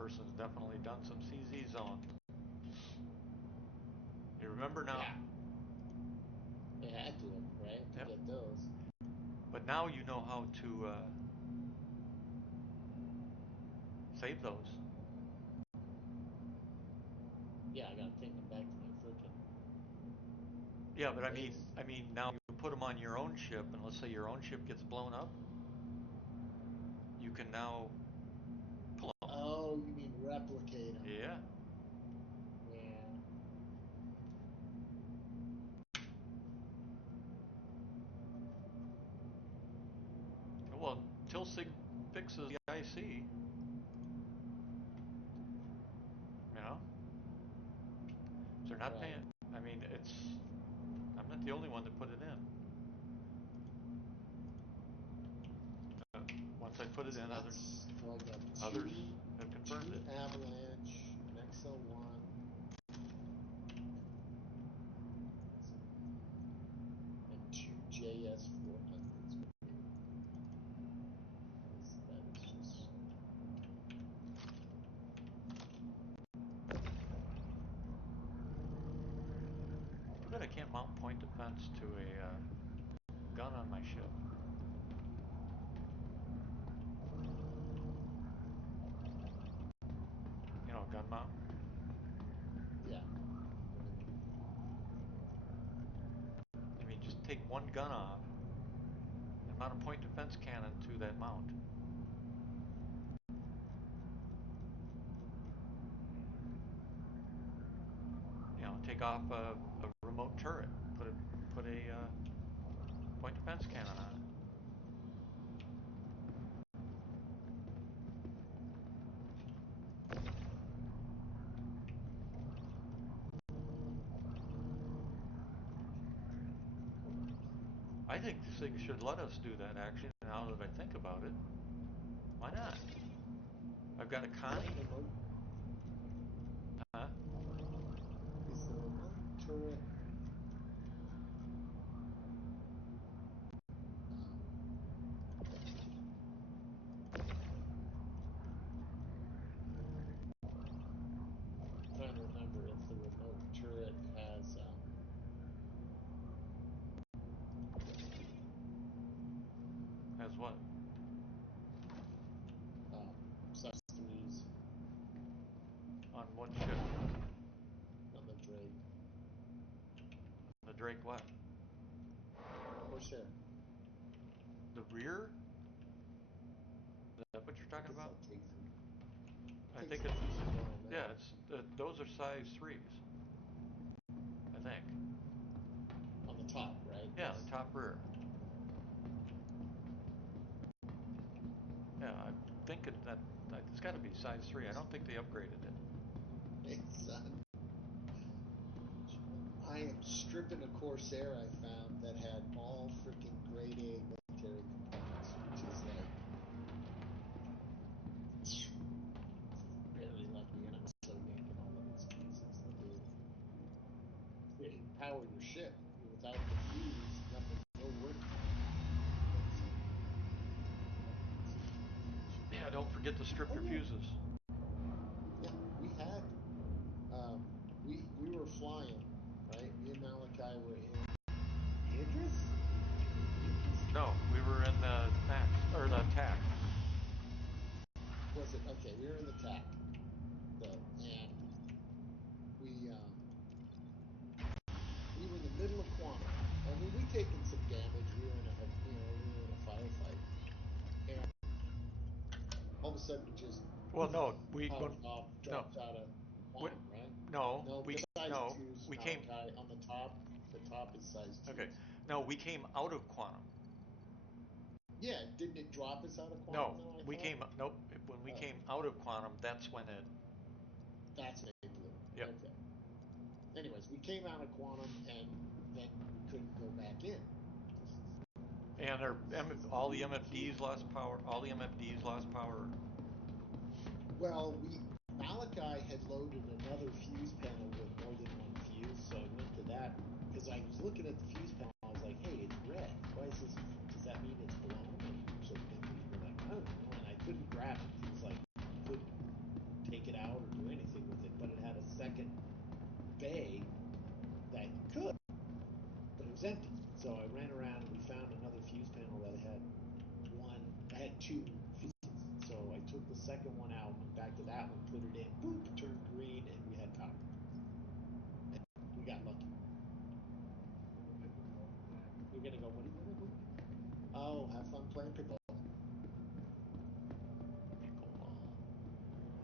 person's definitely done some CZ zone. You remember now? Yeah. They had to, right? To Yep. get those. But now you know how to save those. Yeah, I gotta take them back to my frickin' Yeah, but base. I mean, now you put them on your own ship, and let's say your own ship gets blown up, you can now pull them. Oh, you mean replicate them? Yeah. Yeah. Well, until Sig fixes the IC, you know, they're not Right. paying. I mean, it's. I'm not the only one that put it in. Once I put it So in, that's so I got others have confirmed two it. Avalanche, an XL1, and two JS400s. That is just. Too bad I can't mount point defense to a gun on my ship. You know, gun mount. Yeah. I mean, just take one gun off and mount a point defense cannon to that mount. You know, take off a remote turret, put a point defense cannon on it. I think SIG should let us do that, actually, now that I think about it. Why not? I've got a Connie. Huh? Is the remote turret? I'm trying to remember if the remote turret has Has what? size threes On what ship? on the Drake. The Drake what? Corsair. The rear? Is that what you're talking about? I think it's, yeah, it's those are size 3s. I think. On the top, right? Yeah, the top rear. Yeah, I think it's got to be size 3. I don't think they upgraded it. Hey, son. I am stripping a Corsair I found that had all freaking grade A military components, which is like very lucky, and I'm still yanking all of its fuses. They power your ship. Without the fuse, nothing, no work. Yeah, don't forget to strip your fuses. Yeah, we had, we were flying, right? Me and Malachi were in Idris? No, we were in the Max, or the TAC. Was it? Okay, we were in the TAC. And we, we were in the middle of quantum. I mean, we taken some damage. We were in a firefight. And all of a sudden it just Well, no, dropped out of quantum, right? no, No, we size no, twos, we came. Malachi, on the top. The top is size twos. Okay, no, we came out of quantum. Yeah, didn't it drop us out of No, quantum though? we came. Nope. When we came out of quantum, that's when it. That's when it blew. Yep. Okay. Anyways, we came out of quantum and then we couldn't go back in. And all the MFDs lost power. All the MFDs lost power. Well, Malachi had loaded another fuse panel with more than one fuse, so I went to that because I was looking at the fuse panel. I was like, "Hey, it's red. Why is this? Does that mean it's blown?" And so then we were like, "I don't know," and I couldn't grab it. It was like couldn't take two fuses. So I took the second one out, went back to that one, put it in, boop, it turned green, and we had power. And we got lucky. You're gonna go, what are you gonna do? Oh, have fun playing pickleball.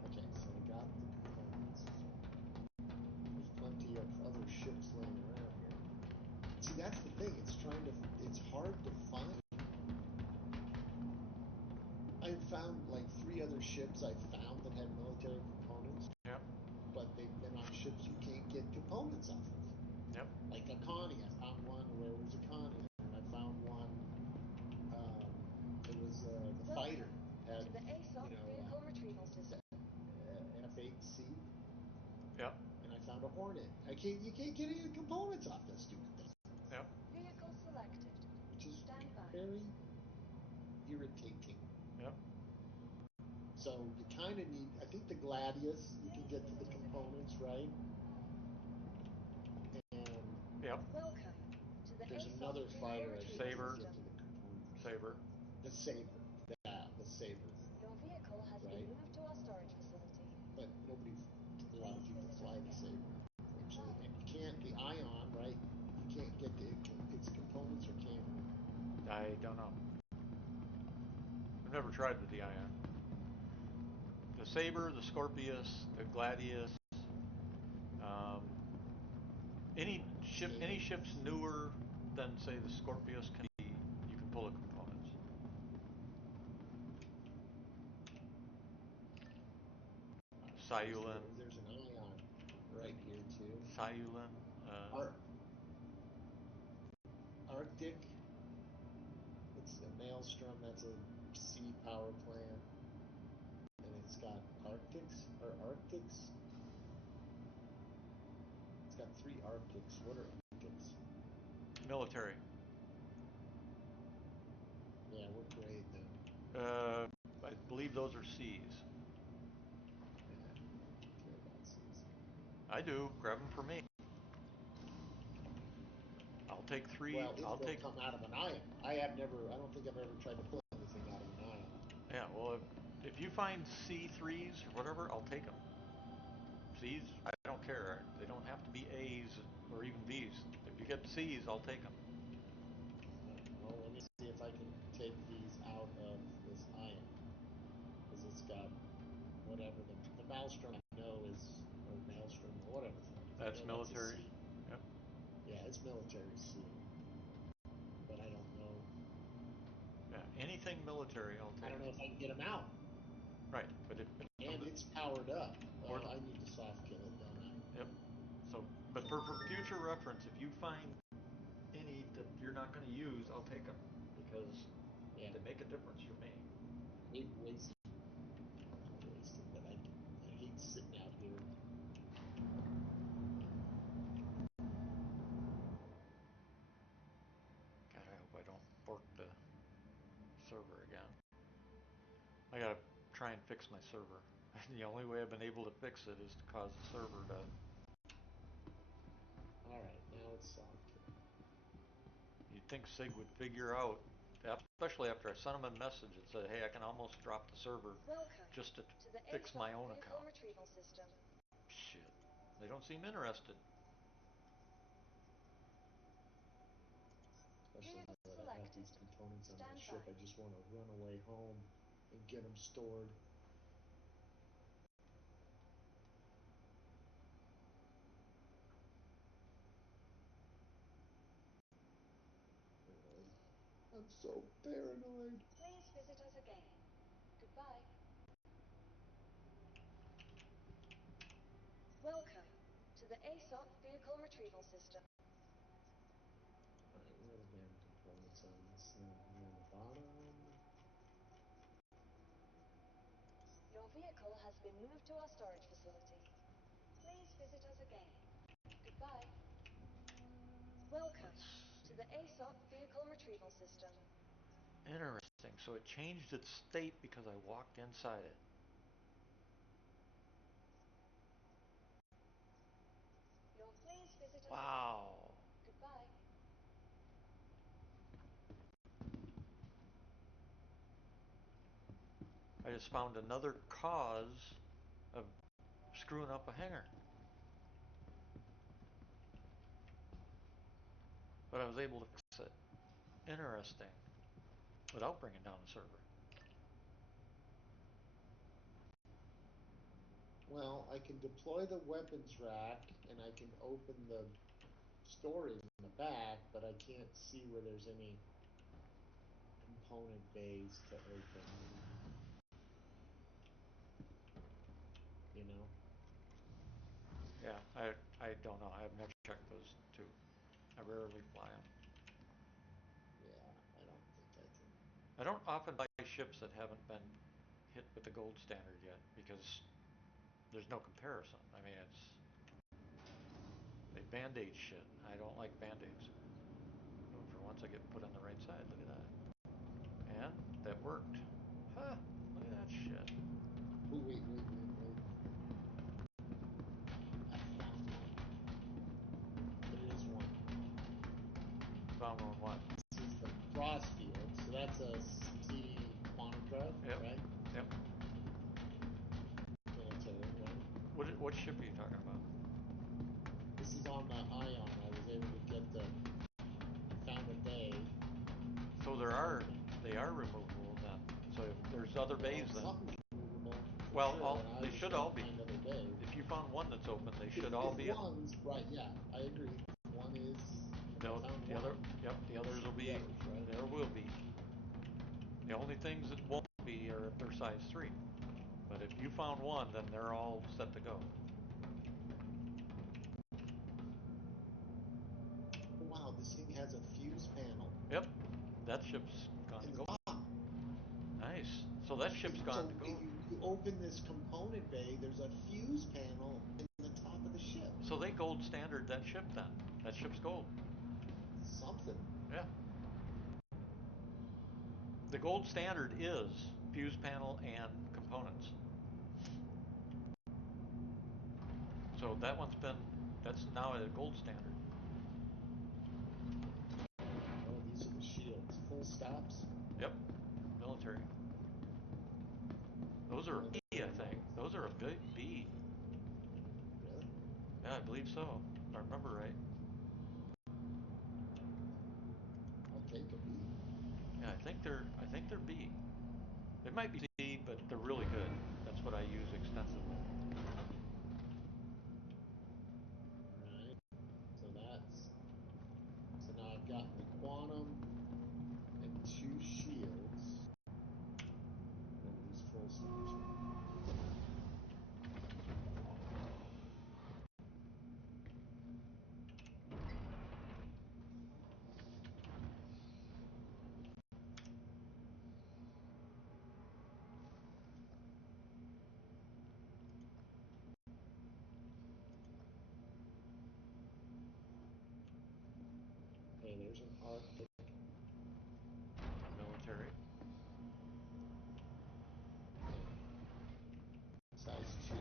Okay, so I got the components. There's plenty of other ships laying around here. See, that's the thing. It's hard to find. I've found like 3 other ships I've found that had military components. Yep. But they've been on ships you can't get components off of. Yep. Like a Connie, I found one where it was a Connie, and I found one. It was the fighter had F8C. Yep. And I found a Hornet. You can't get any components off that stupid thing. Yep. Vehicle selected. Which is Standby. very irritating. Yep. So you kind of need. I think the Gladius you can get to the components, right? And Yep. Welcome to the there's another fighter I think Saber. you can get to the components. Saber. The Saber. Yeah, the Saber. Your vehicle has Right. been moved to our storage facility. But a lot of people fly the Saber, unfortunately. And you can't, the Ion, right? You can't get its components, or can you? I don't know. I've never tried with the Ion. The Saber, the Scorpius, the Gladius. Any ships newer than say the Scorpius you can pull the components. Siulan. There's an Ion right here too. Siulan. Arctic. It's a Maelstrom. That's a sea power plant, and it's got Arctics. It's got 3 Arctics. What are Arctics? Military. Yeah, what grade then? I believe those are Cs. Yeah, I don't care about Cs. I do. Grab them for me. I'll take 3. Well, I'll they'll take. come out of an Ion. I don't think I've ever tried to pull anything out of an Ion. Yeah. Well, if you find C3s or whatever, I'll take them. C's, I don't care. They don't have to be A's or even B's. If you get C's, I'll take them. Well, let me see if I can take these out of this Ion, because it's got whatever the Maelstrom I know is, or Maelstrom, or whatever. That's military. Yep. Yeah, it's military C. But I don't know. Yeah, anything military, I'll take. I don't know if I can get them out. Right, but and it's powered up. Well, I need to soft kill it, don't I? Yep. So, but for future reference, if you find any that you're not going to use, I'll take them because they make a difference for me. I hate wasting, but I hate sitting out here. God, I hope I don't fork the server again. I gotta try and fix my server. The only way I've been able to fix it is to cause the server to. Alright, now it's soft. You'd think SIG would figure out, especially after I sent them a message that said, hey, I can almost drop the server just to fix my own account. Shit. They don't seem interested. Especially now that I have these components on my ship, I just want to run away home and get them stored. I'm so paranoid. Please visit us again. Goodbye. Welcome to the ASOC Vehicle Retrieval System. Alright, where are the damn components on this thing? Here on the bottom. Your vehicle has been moved to our storage facility. Please visit us again. Goodbye. Welcome to the ASOC Vehicle Retrieval System. Interesting. So it changed its state because I walked inside it. Please visit us Wow. again. Goodbye. I just found another cause of screwing up a hanger. But I was able to fix it. Interesting. Without bringing down the server. Well, I can deploy the weapons rack and I can open the storage in the back, but I can't see where there's any component bays to open. You know? Yeah, I don't know. I've never checked those two. I rarely fly them. Yeah, I don't think I can. I don't often buy ships that haven't been hit with the gold standard yet because there's no comparison. I mean, it's they band-aid shit. I don't like band-aids. Oh, for once I get put on the right side. Look at that. And that worked. Huh, look at that shit. Oh, wait. I found one. There is one. Found one what? This is the frost field, so that's a C monochrome, Yep. right? Yep. Military, right? What ship are you talking about? This is on the Ion. I was able to get the found a bay. So they are removable then. So if there's other bays then. Something's removable. Well, Sure, they should all be. find other bays. If you found one that's open, they should all be. One's right. Yeah, I agree. One is. The other, yep, the others will be. Right? There will be. The only things that won't be are if they're size 3. But if you found one, then they're all set to go. Wow, this thing has a fuse panel. Yep, that ship's gone to go. Nice. So that ship's gone to go. You open this component bay, there's a fuse panel in the top of the ship. So they gold standard that ship then. That ship's gold. Something. Yeah. The gold standard is fuse panel and components. So that's now at a gold standard. Oh, these are the shields. Full stops? Yep. Military. Those are a B, I think. Those are a big B. Really? Yeah, I believe so. If I remember right. I'll take a B. Yeah, I think they're B. They might be C, but they're really good. That's what I use extensively. Alright. So now I've gotten the quantum and 2 shields. And these full stops. Okay, there's an Arctic. Military. Size 2.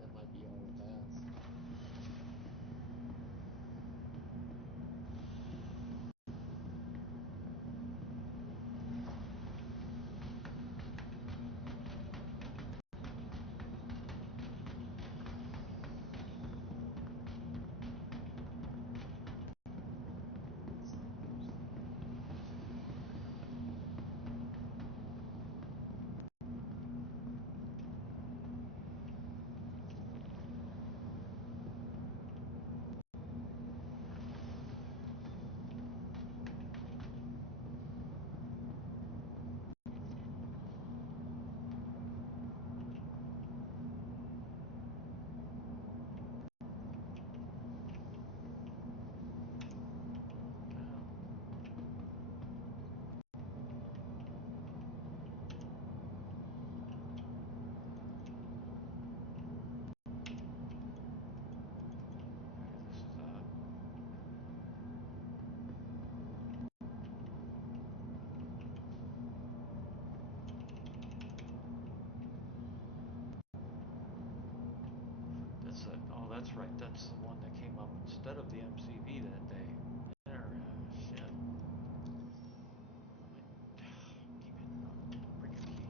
That might be all it has. that's the one that came up instead of the MCV that day. There, shit. Keep hitting the freaking key.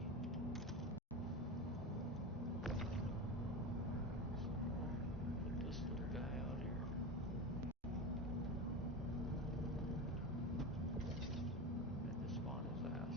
Put this little guy out here. And just spawn his ass.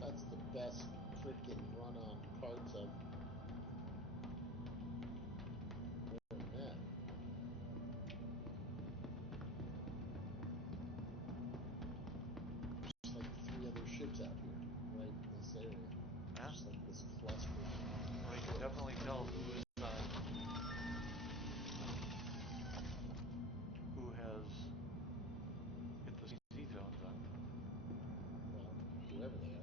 That's the best freaking run on parts of that. Just like 3 other ships out here, right in this area. Yeah. Just like this cluster. Well, you can definitely tell who has hit the CZ zones on. Well, whoever they are.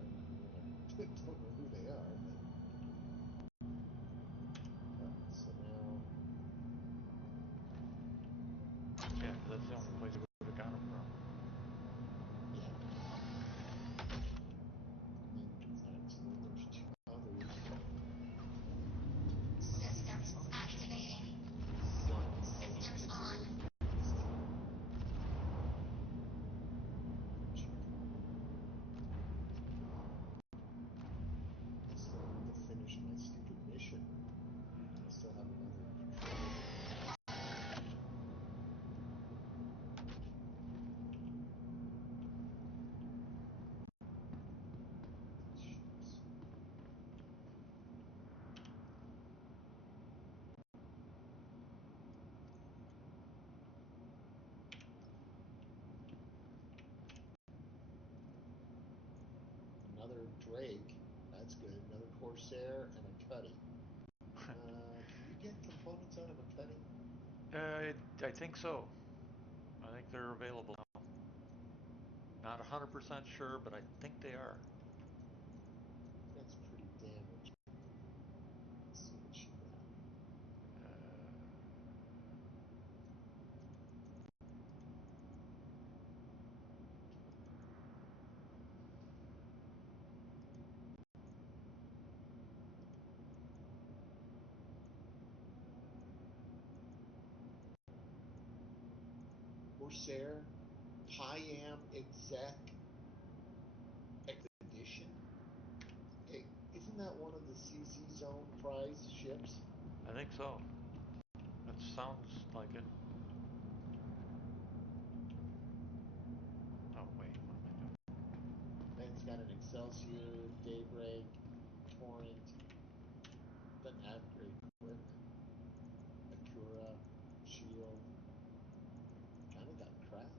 I don't know who they are, but so now. Yeah, because that's the only place I would have got them from. Yeah. And actually, there's 2 others. Systems activating. Systems on. I still have to finish my stupid mission. I still have another control. Another Drake. That's good. Another Corsair and a Cuddy. Can you get components out of a Cuddy? I think so. I think they're available now. Not 100% sure, but I think they are. That's pretty damaged. Let's see what she got. Corsair Piam Exec Expedition. Hey, isn't that one of the CZ Zone prize ships? I think so. That sounds like it. Oh wait, what am I doing? And it's got an Excelsior, Daybreak, Torrent. Doesn't have great equipment. Akura, Shield. Kind of got crap.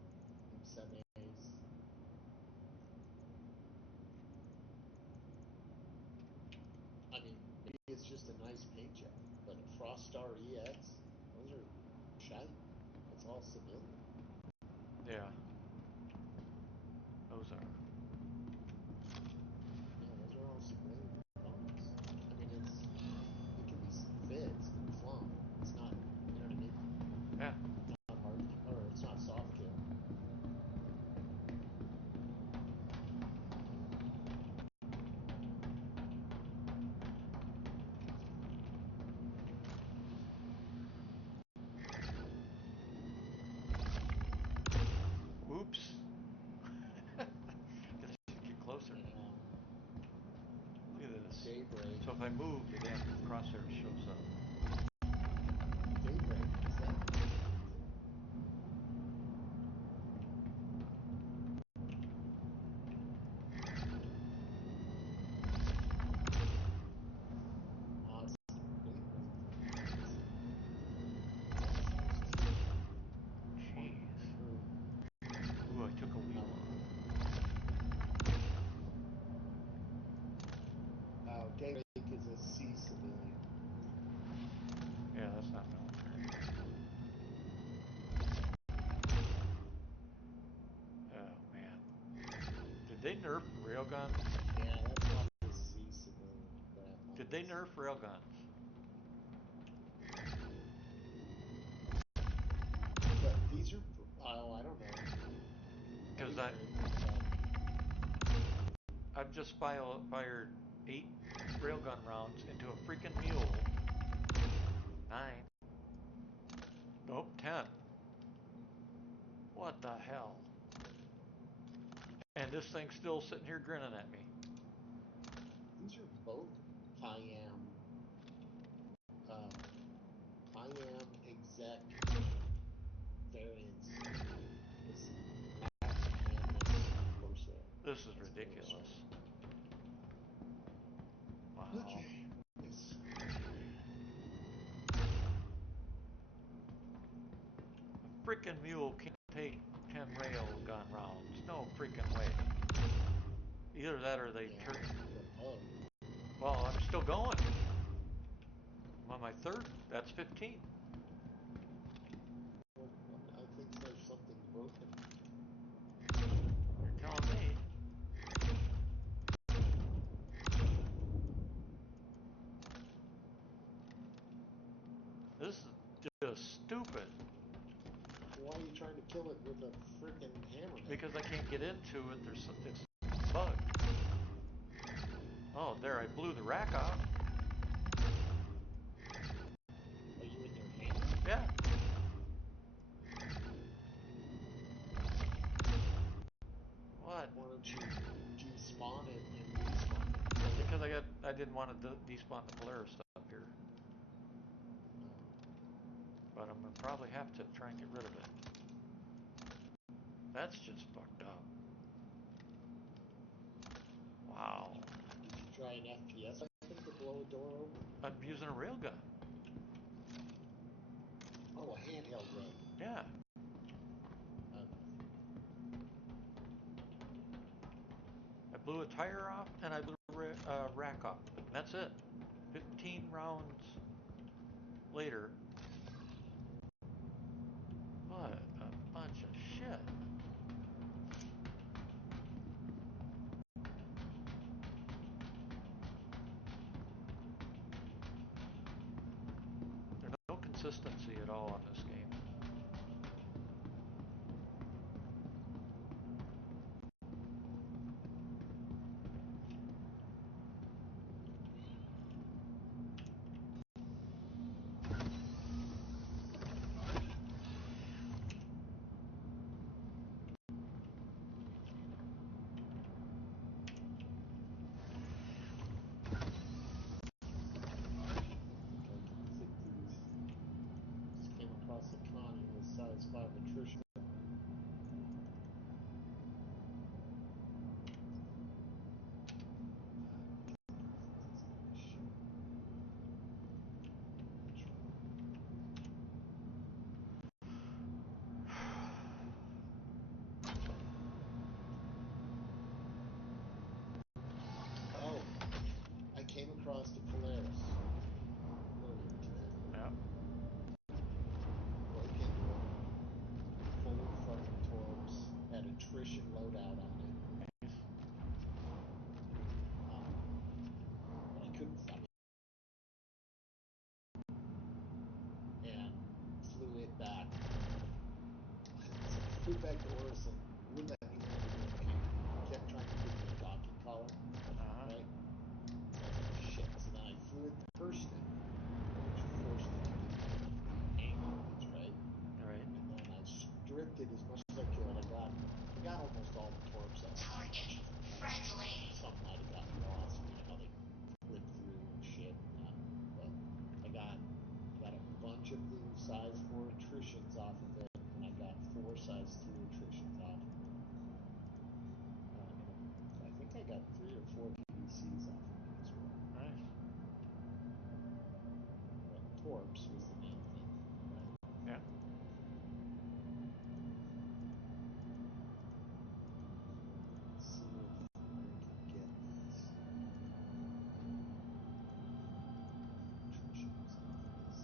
M7As. I mean, maybe it's just a nice paint job, but a Frost Star EX, those are shite. That's all civilian. Yeah. Those are. Yeah, those are all civilian components. I mean, it can be fixed and flung. It's not, you know what I mean? Yeah. Not hard, or it's not soft kill. Whoops. Get closer. Yeah. Look at this. Daybreak. So if I move, the damn crosshair shows up. Did they nerf railguns? Yeah, that's probably Z civilian crap. Did they nerf railguns? But these are, oh, I don't know. Because I've just fired 8 railgun rounds into a freaking mule. 9. Nope, 10. What the hell? And this thing's still sitting here grinning at me. These are both Payam exec variants. This is ridiculous. Wow. Okay. Yes. A freaking mule can't take 10 railgun rounds. No freaking way. Either that or they turn. Well, I'm still going. I'm on my 3rd. That's 15. Well, I think there's something broken. You're telling me. This is just stupid. Why are you trying to kill it with a freaking hammer? Because I can't get into it. It's bugged. Oh, there, I blew the rack off. Are you in your hand? Yeah. What? Why don't you despawn it and respawn it? Because I didn't want to despawn the Polaris stuff here. But I'm gonna probably have to try and get rid of it. That's just fucked up. Wow. Did you try an FPS weapon to blow a door open? I'm using a railgun. Oh, a handheld gun. Yeah. I blew a tire off and I blew a rack off. That's it. 15 rounds later. What a bunch of shit. There's no consistency at all on this game. Size 5 attrition. Oh, I came across the Polaris earlier today. Yeah. Full fucking torps, had attrition loadout on it. Nice. But I couldn't find it. And flew it back. So I flew back to Orison, wouldn't let me land it. Kept trying to get the docking collar, right? Like, shit. So then I flew it the first thing, which forced it to be angles, right? Right. And then I stripped it as much as I could. I got almost all the torps out. Target friendly. Something might have gotten lost. You know, they clip through and shit. But I got a bunch of the size 4 attritions off of it, and I got 4 size 3 attritions off of it. I think I got 3 or 4 PDCs off of it as well. Nice. But torps was the main thing, right? Yeah. Let's see if we can get these attritions off of this.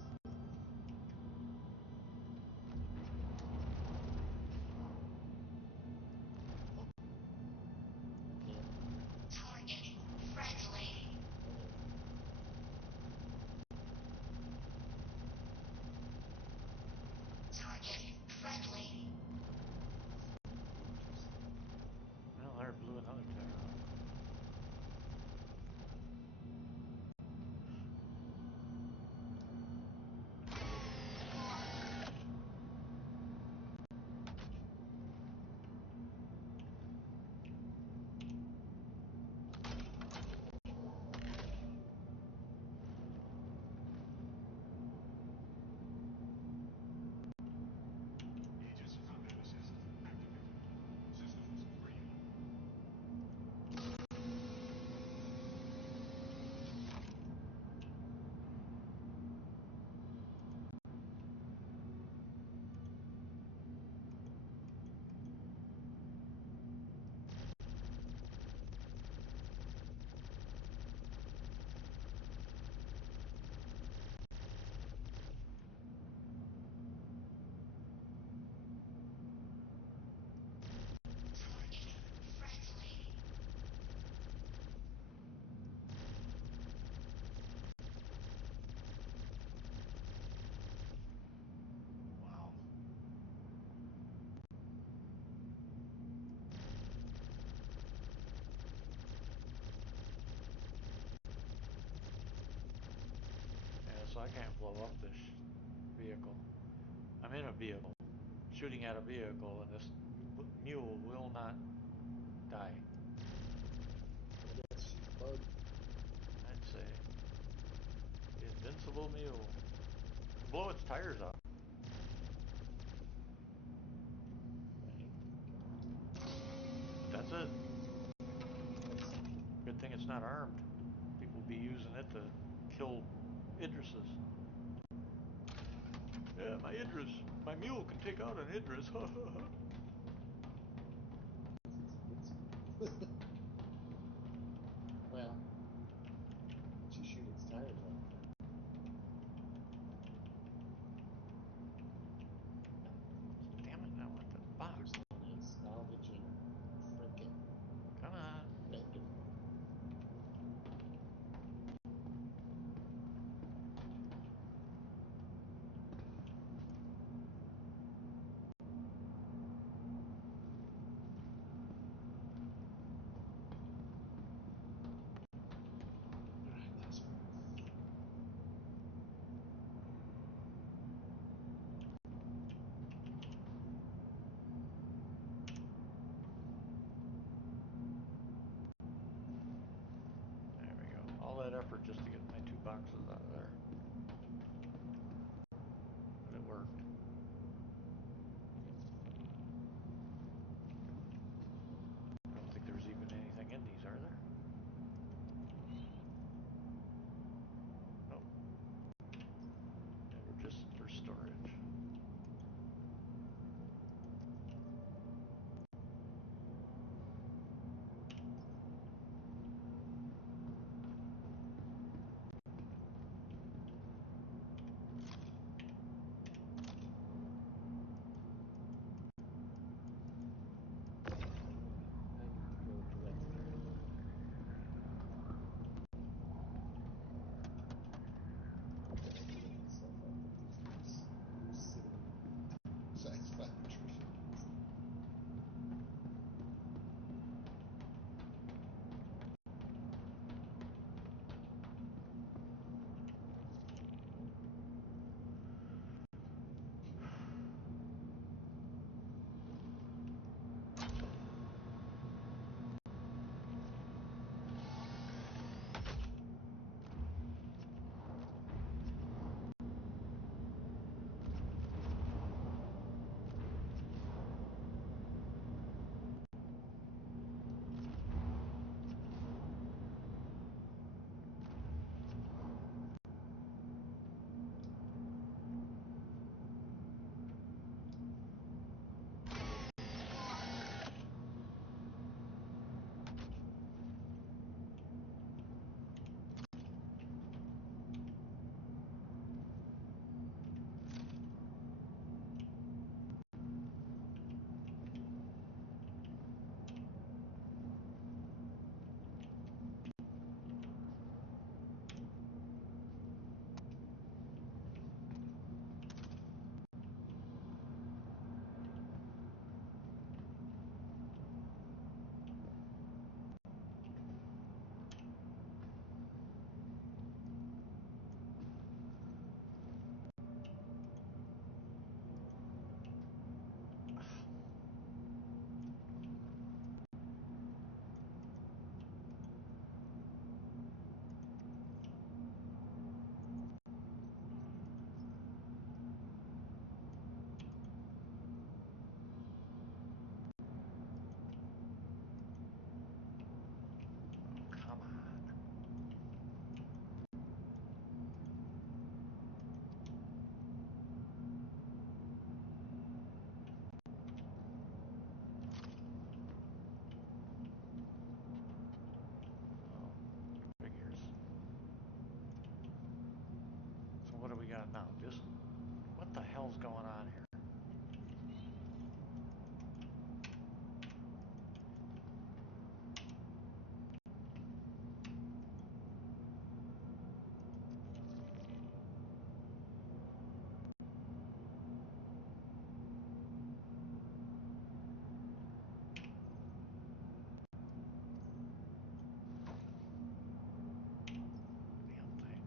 I can't blow up this vehicle. I'm in a vehicle, shooting at a vehicle, and this mule will not die. I guess she's bugged. I'd say. The invincible mule. Blow its tires off. That's it. Good thing it's not armed. People be using it to kill Idrises. Yeah, my Idris. My mule can take out an Idris. Ha ha ha. Well, once you shoot its tires off. Damn it, I want the box. And salvaging frickin' Come on. bender. There we go. All that effort just to get my 2 boxes out of there. But it worked. I don't think there's even anything in these, are there? Nope. They were just for storage. Come on. Oh, figures. So what do we got now? Just what the hell's going on here? Damn thing.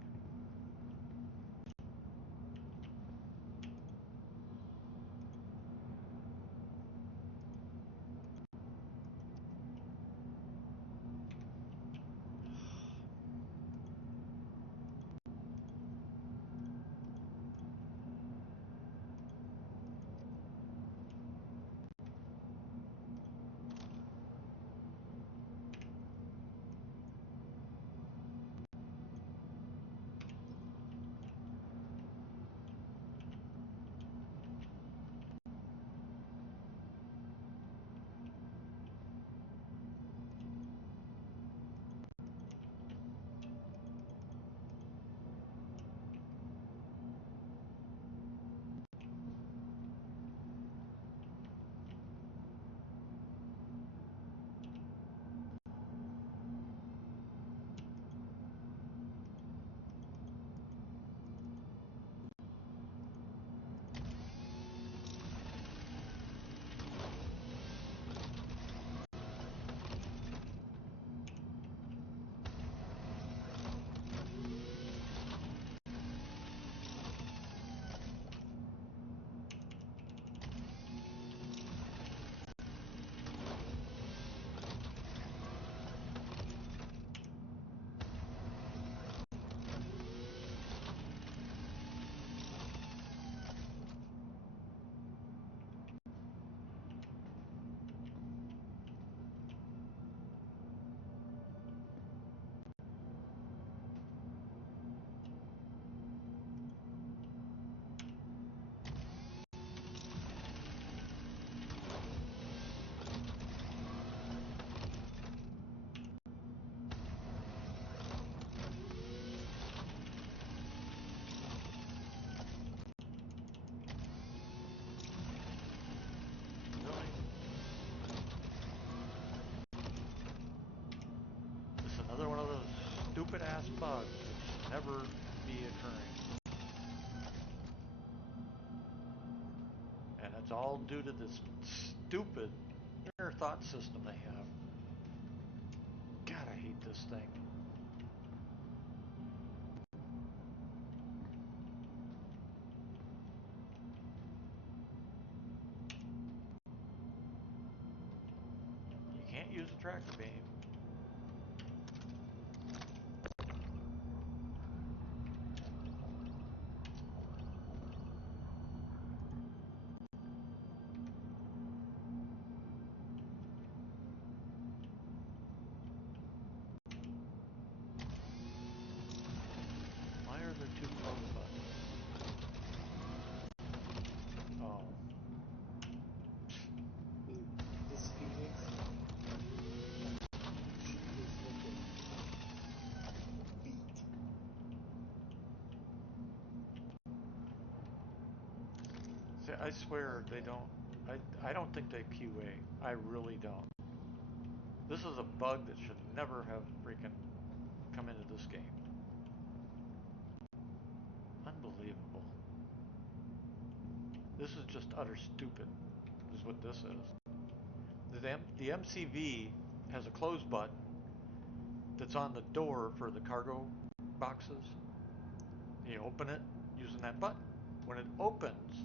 stupid ass bug that should never be occurring. And it's all due to this stupid inner thought system they have. God, I hate this thing. You can't use a tractor beam. Why are there two close buttons? Oh. This Phoenix, she is looking beat. See, I swear they don't. I don't think they QA. I really don't. This is a bug that should never have freaking come into this game. Unbelievable. This is just utter stupid, is what this is. The MCV has a close button that's on the door for the cargo boxes. You open it using that button. When it opens,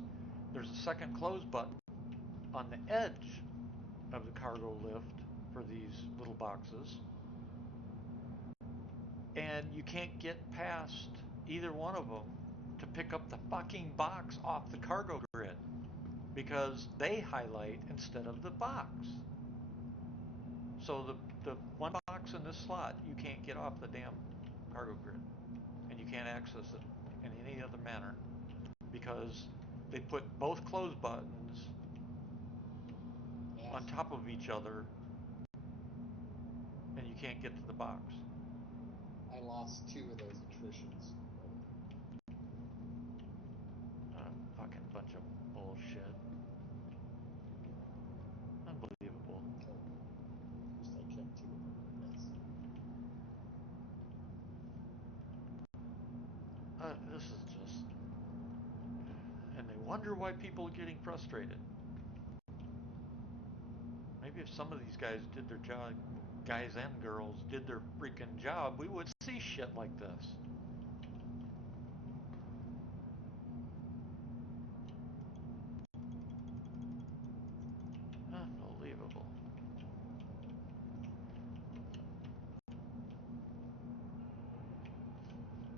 there's a second close button on the edge of the cargo lift for these little boxes. And you can't get past either one of them to pick up the fucking box off the cargo grid because they highlight instead of the box. So the one box in this slot, you can't get off the damn cargo grid. And you can't access it in any other manner because they put both close buttons on top of each other and you can't get to the box. I lost 2 of those attritions. Fucking bunch of bullshit. Unbelievable. At least I kept 2 of them, I guess. This is just... And they wonder why people are getting frustrated. Maybe if some of these guys did their job, guys and girls did their freaking job, we would see shit like this. Unbelievable.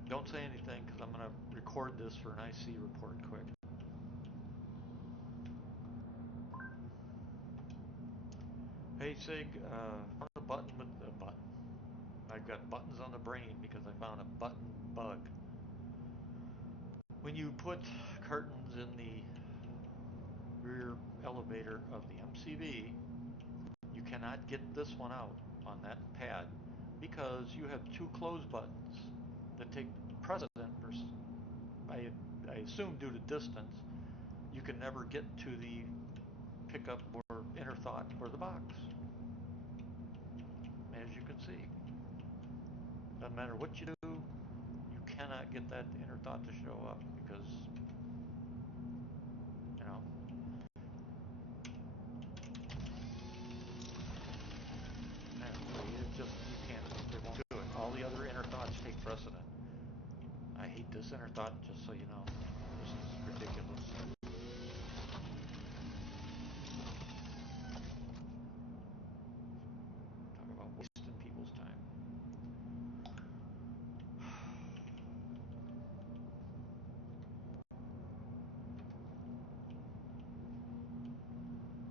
Don't say anything because I'm going to record this for an IC report quick. Hey Sig, found a button with a button. I've got buttons on the brain because I found a button bug. When you put curtains in the rear elevator of the MCV, you cannot get this one out on that pad because you have 2 close buttons that take precedent versus, I assume due to distance, you can never get to the pickup or inner thought for the box. As you can see, doesn't matter what you do, you cannot get that inner thought to show up because, you know, it's just, you can't, they won't do it. All the other inner thoughts take precedent. I hate this inner thought, just so you know. This is ridiculous. Talk about wasting people's time.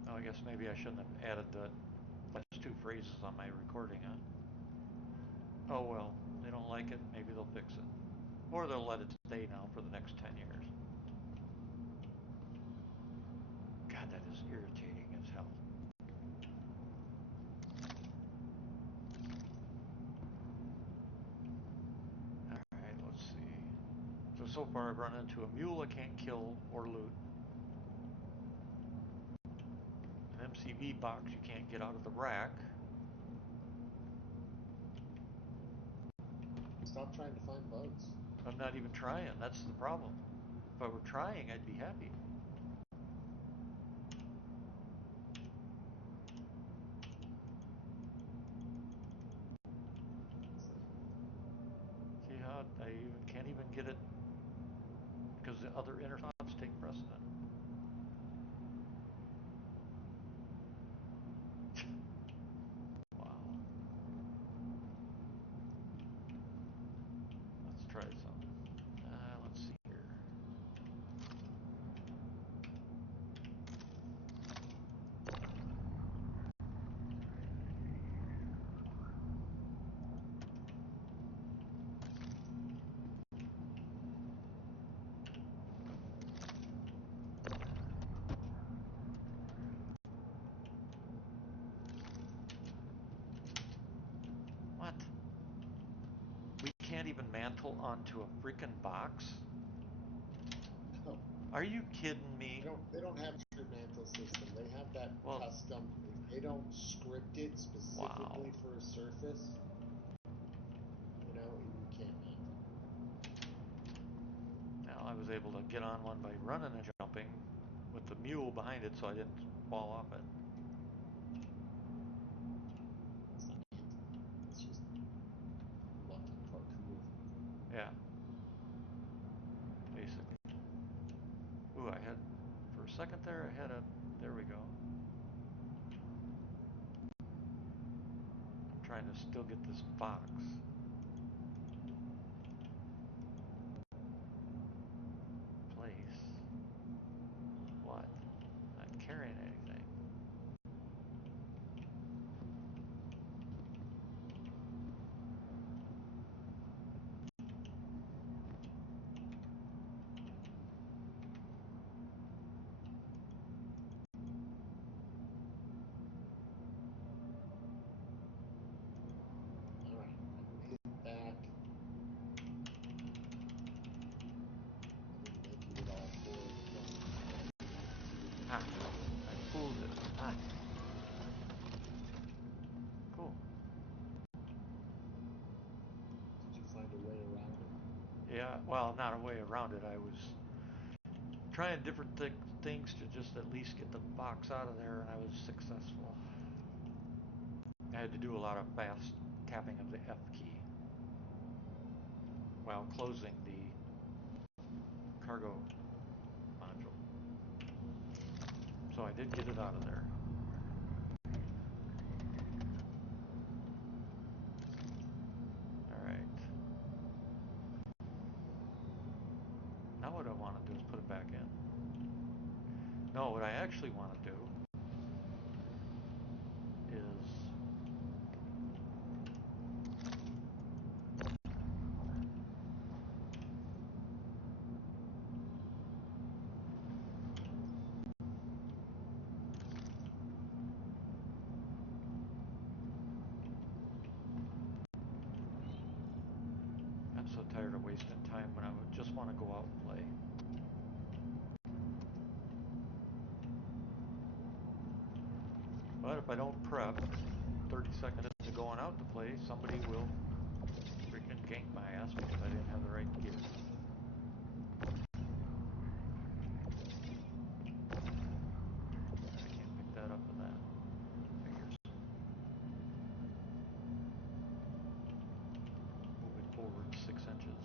Oh, I guess maybe I shouldn't have added the last 2 phrases on my recording, huh? Oh well, they don't like it, maybe they'll fix it. Or they'll let it stay now for the next 10 years. God, that is irritating as hell. Alright, let's see. So far I've run into a mule I can't kill or loot. An MCV box you can't get out of the rack. Stop trying to find bugs. I'm not even trying. That's the problem. If I were trying, I'd be happy. See how I can't even get it because the other inner thoughts take precedent. Wow. Let's try something. Let's see here. What? We can't even mantle onto a freaking box? No. Are you kidding me? They don't have a true mantle system. They have that custom. They don't script it specifically for a surface. You know, you can't mantle. Now I was able to get on one by running and jumping with the mule behind it so I didn't fall off it. It's not mantle. It's just lucky parkour. Yeah. Basically. Ooh, I had, for a second there, I had a, there we go. I'm trying to still get this box. Place. What? Not carrying anything. Alright, hit back. I didn't make it at all for it. Ah, I fooled it. Ah. Cool. Did you find a way around it? Yeah, well, not a way around it. I was trying different things to just at least get the box out of there, and I was successful. I had to do a lot of fast tapping of the F key while closing the cargo module. So I did get it out of there. Alright. Now what I want to do is put it back in. No, what I actually want to do is I'm so tired of wasting time when I would just want to go out and play. But if I don't prep 30 seconds into going out to play, somebody will freaking gank my ass because I didn't have the right gear. I can't pick that up with that. Figures. Move it forward 6 inches.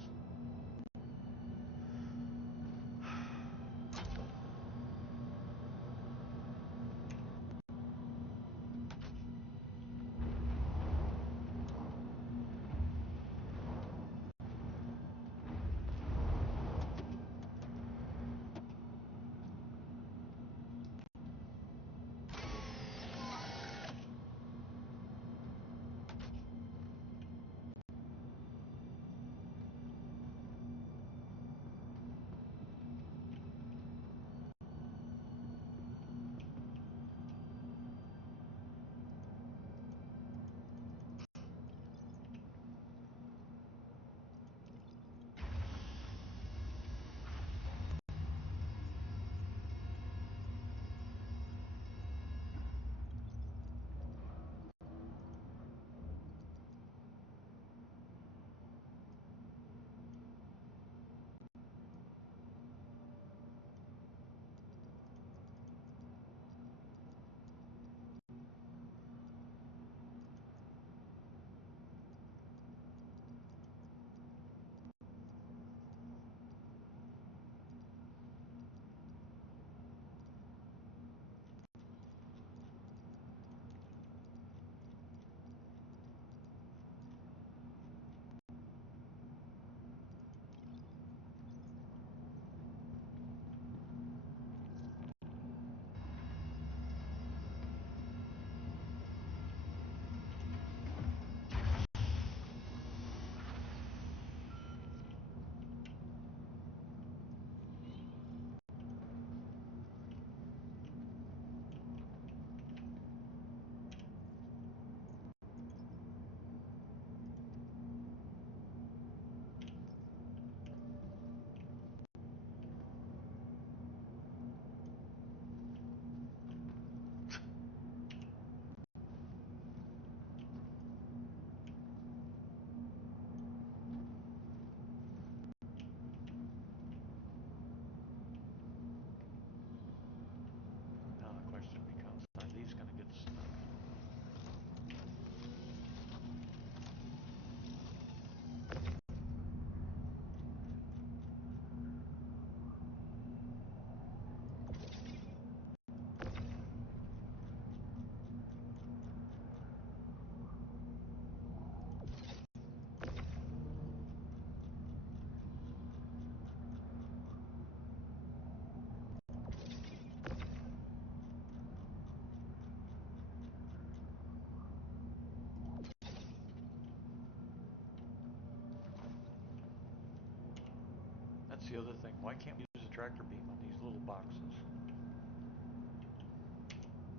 That's the other thing. Why can't we use a tractor beam on these little boxes?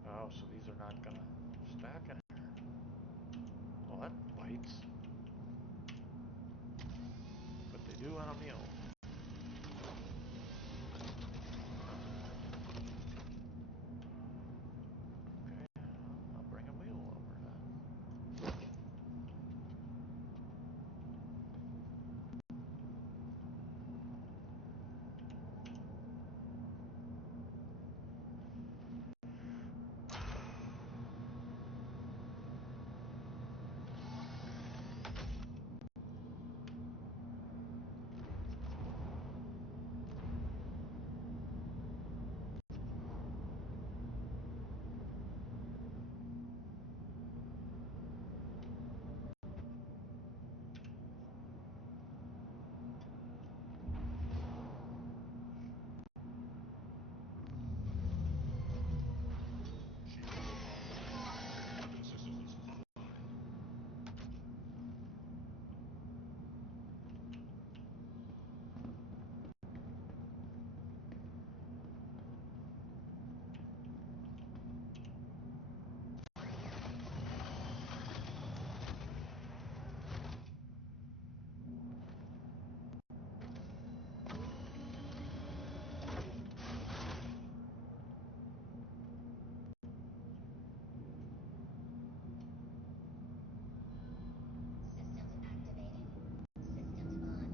Oh, so these are not gonna stack in here. Well, that bites. But they do on a meal. Okay, I'll bring a mule over then.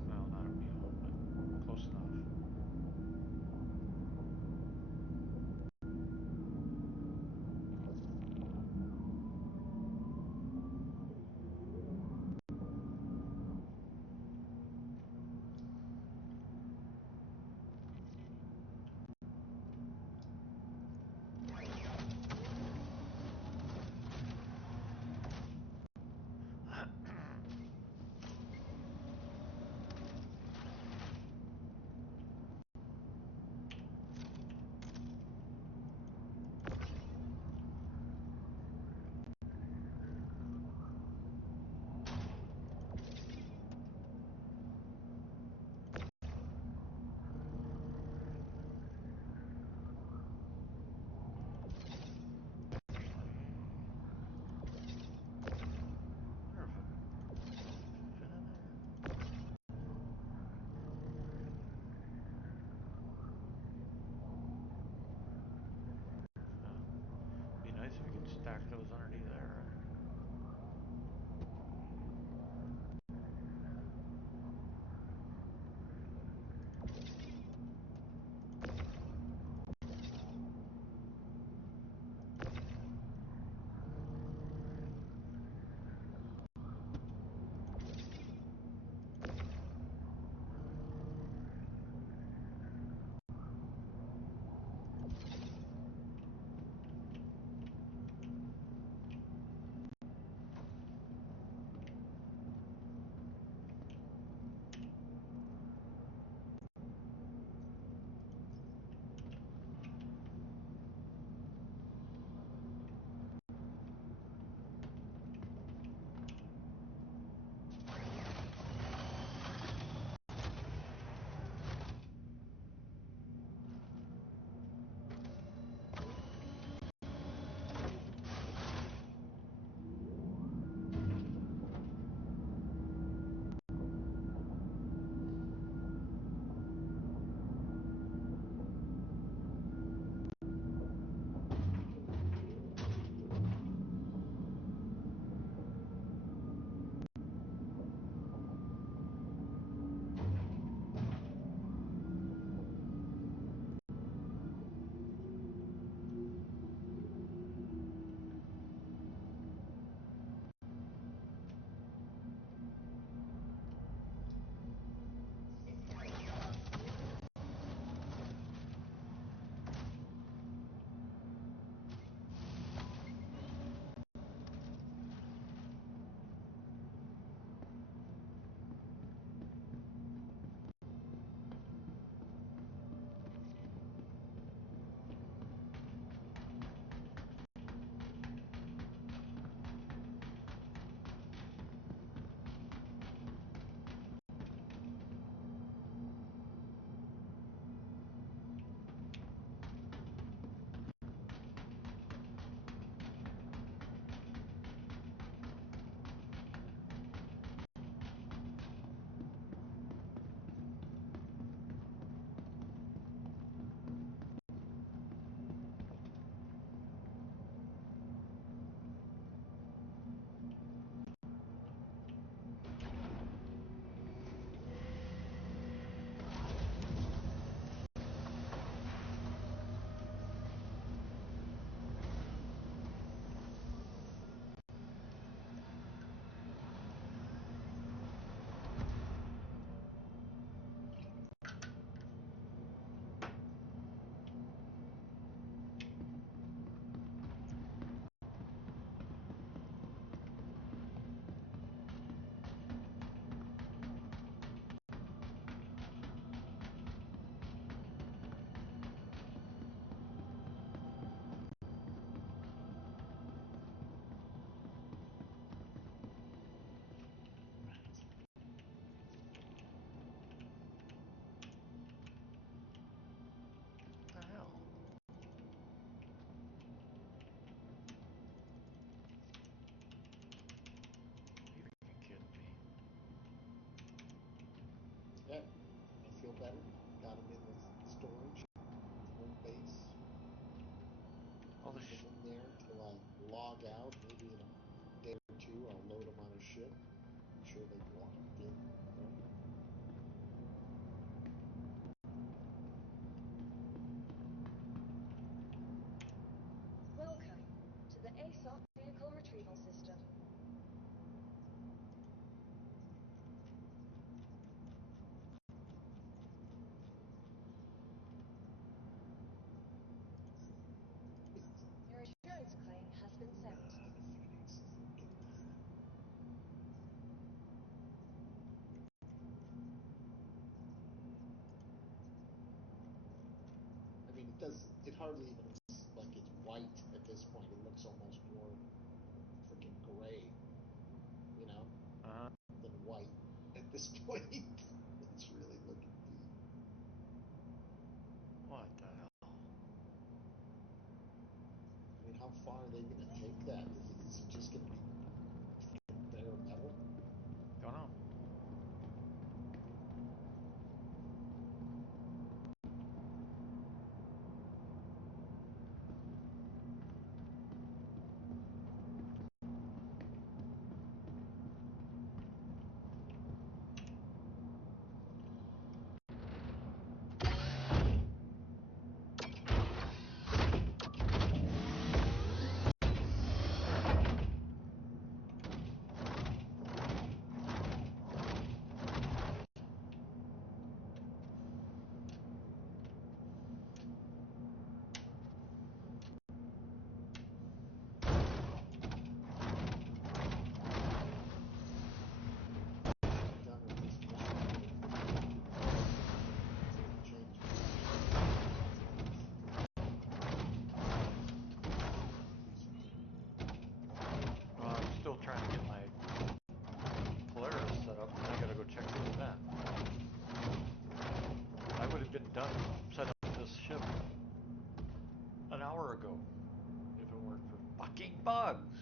Well, not a mule, but close enough. Wonder if it fit in there. Huh. Be nice if we could stack those underneath there, right? sure they blocked it. Welcome to the ASOP Vehicle Retrieval System. Your insurance claim has been sent. Phoenix is looking. I mean, it hardly even looks like it's white at this point. It looks almost more freaking gray, you know, than white at this point. It's really looking deep. What the hell? I mean, how far are they going to take that? Is it just going to be bare metal? Don't know. Still trying to get my Polaris set up, and I gotta go check into that. I would have been done setting up this ship an hour ago if it weren't for fucking bugs.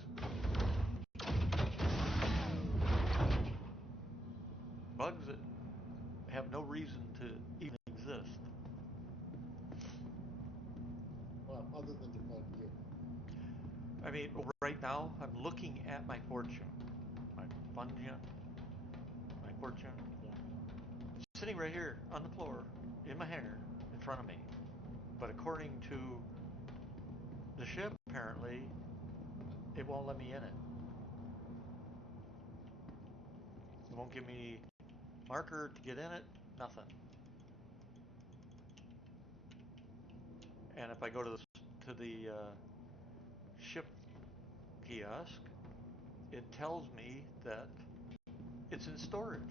Bugs that have no reason to even exist. Well, other than to bug you. I mean, right now I'm looking at my fortune, my Fungion, my fortune, sitting right here on the floor in my hangar in front of me. But according to the ship, apparently, it won't let me in it. It won't give me marker to get in it, nothing. And if I go to the ship kiosk, it tells me that it's in storage.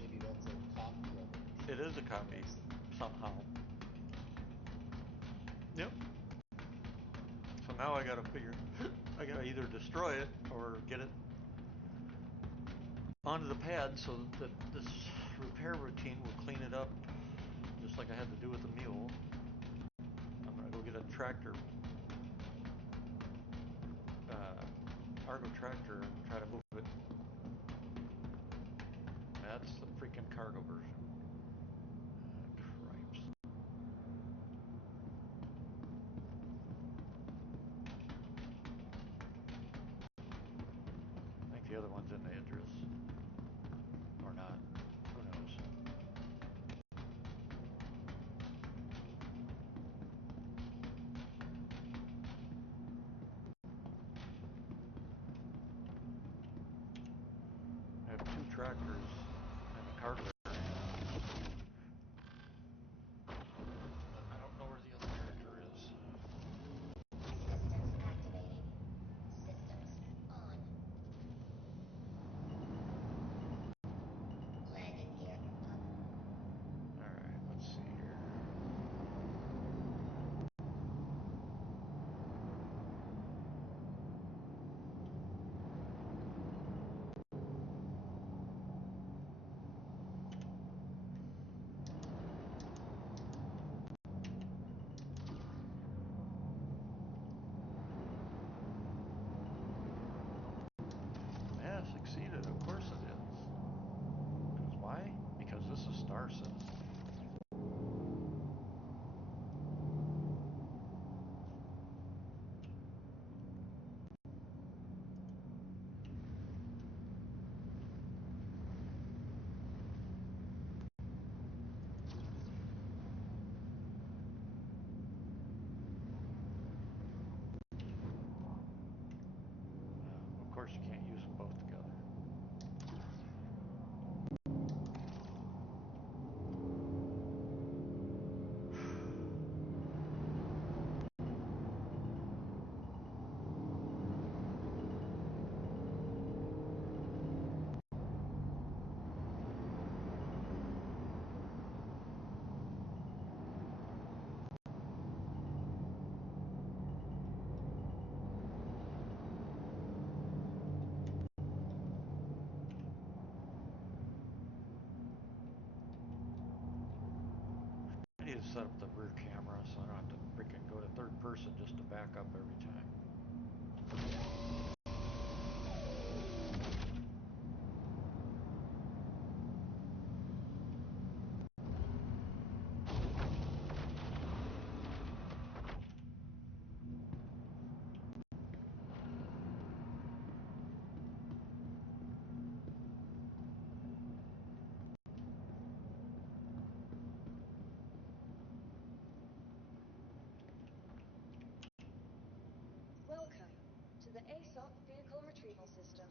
Maybe that's a copy of it. It is a copy, somehow. Yep. So now I gotta figure, I gotta either destroy it or get it onto the pad so that this repair routine will clean it up, just like I had to do with the mule. I'm gonna go get a tractor, Argo tractor, and try to move it. That's the freaking cargo version. Cripes. I think the other one's in the address. Or not. Who knows? I have 2 tractors and the cargo area. I don't know where the other tractor is. Systems activated. Systems on. Landing gear. Alright, let's see here. course, you can't use them both together. I need to set up the rear camera so I don't have to freaking go to third person just to back up every time. Welcome to the ASOC Vehicle Retrieval System.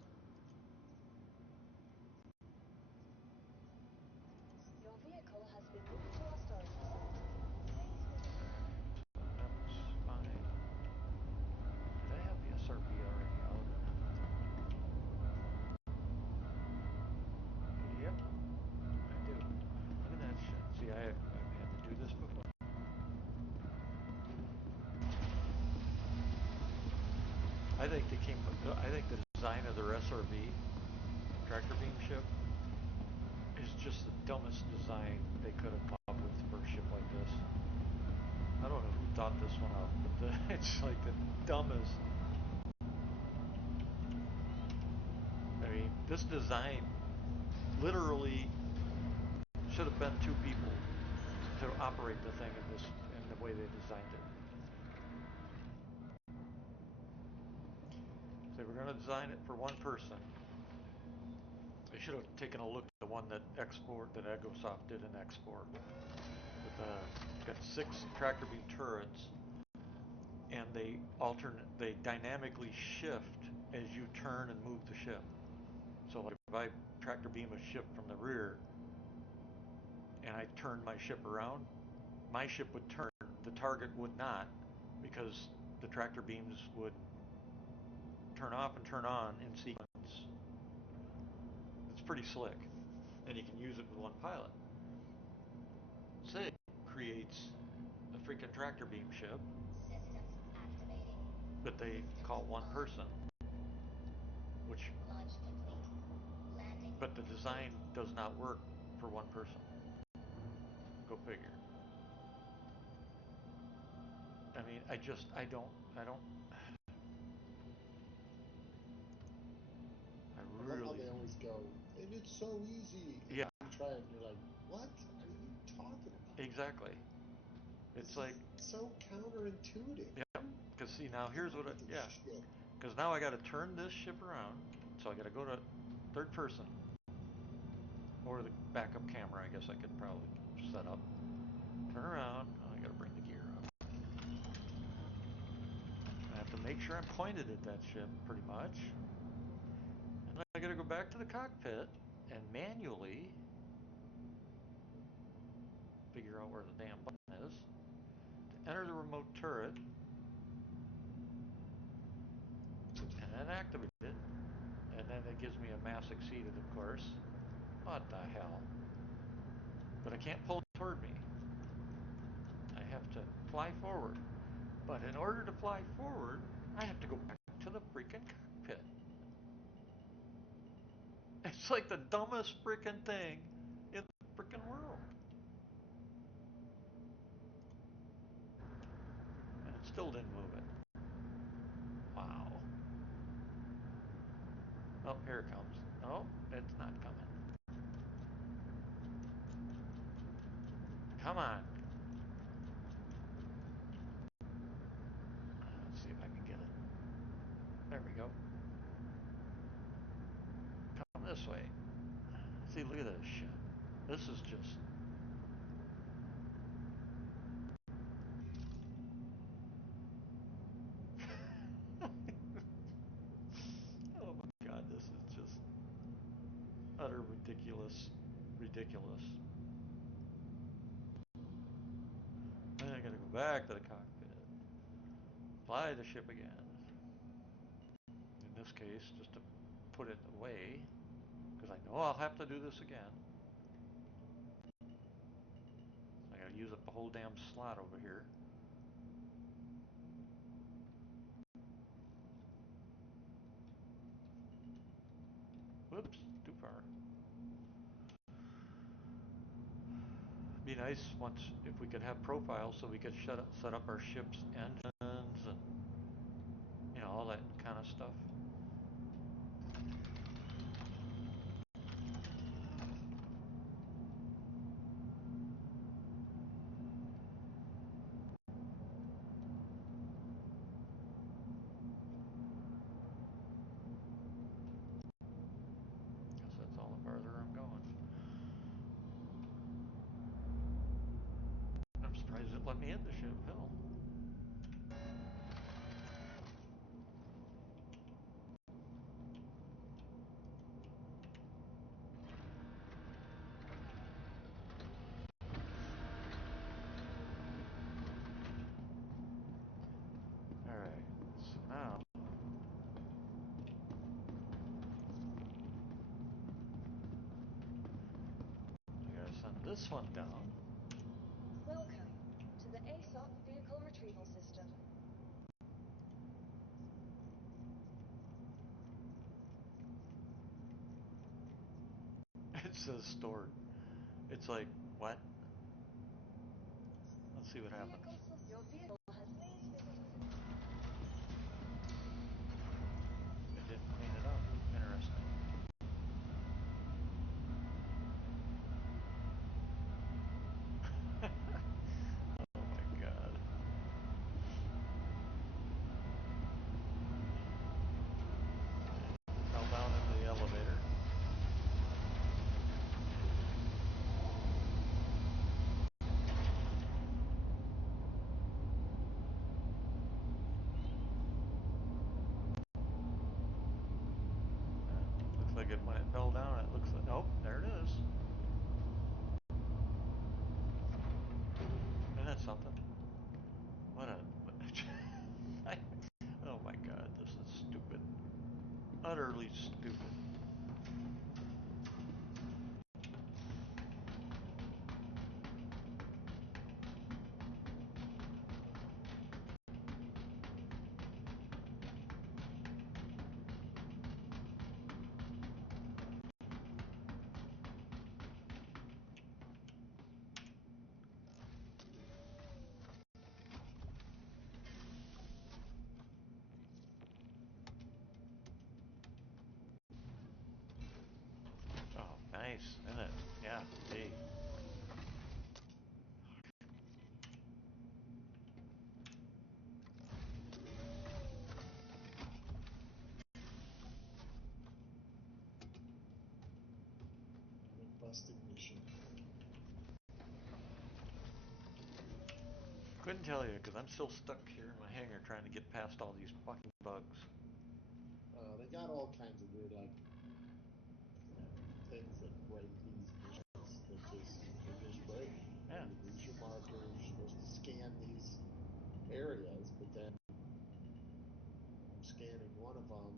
Your vehicle has been moved to our storage facility. Please visit. That was fine. Did I have the SRB already out? Yep, I do. Look at that shit. See, I've had to do this before. I think the design of their SRV, tractor beam ship, is just the dumbest design they could have come up with for a ship like this. I don't know who thought this one up, but it's like the dumbest. I mean, this design literally should have been two people to operate the thing in the way they designed it. They were going to design it for one person. They should have taken a look at the one that Egosoft did in Export. With got 6 tractor beam turrets, and they dynamically shift as you turn and move the ship. So like if I tractor beam a ship from the rear, and I turn my ship around, my ship would turn, the target would not, because the tractor beams would turn off and turn on in sequence. It's pretty slick, and you can use it with one pilot. SIG creates a freaking tractor beam ship that they call one person, which, but the design does not work for one person. Go figure. I mean, I don't. I love how they always go, and it's so easy. And yeah. You try it, and you're like, what are you talking about? Exactly. It's like so counterintuitive. Yeah. Because see, now here's what because now I got to turn this ship around, so I got to go to third person or the backup camera. I guess I could probably set up. Turn around. Oh, I got to bring the gear up. I have to make sure I'm pointed at that ship, pretty much. And then I got to go back to the cockpit and manually figure out where the damn button is to enter the remote turret and then activate it. And then it gives me a mass exceeded, of course. What the hell? But I can't pull it toward me. I have to fly forward. But in order to fly forward, I have to go back to the freaking cockpit. It's like the dumbest freaking thing in the freaking world. And it still didn't move it. Wow. Oh, here it comes. Oh, it's not coming. Come on. Let's see if I can get it. There we go. Come this way. See, look at this shit. This is just... oh utter ridiculous. Then I gotta go back to the cockpit, fly the ship again. In this case, just to put it away, because I know I'll have to do this again. I gotta use up the whole damn slot over here. Whoops, too far. Be nice once if we could have profiles so we could set up our ship's engines and all that kind of stuff. Guess that's all the farther I'm going. I'm surprised it let me in the ship. Hell. Alright, so now I gotta send this one down. Welcome to the ASOP vehicle retrieval system. It says stored. It's like, what? Let's see what happens. Your vehicle has please visit us. It didn't clean it up. Interesting. Oh my god. Fell down into the elevator. Looks like it when it fell down, it looks like, oh, there it is. Isn't that something? What a, oh my god, this is stupid. Utterly stupid. Oh, nice, isn't it? Yeah, hey. Busted mission. Couldn't tell you, because I'm still stuck here in my hangar trying to get past all these fucking bugs. They got all kinds of weird, like, things that break these missions that just break. Yeah. You lose your markers, you're supposed to scan these areas, but then I'm scanning one of them,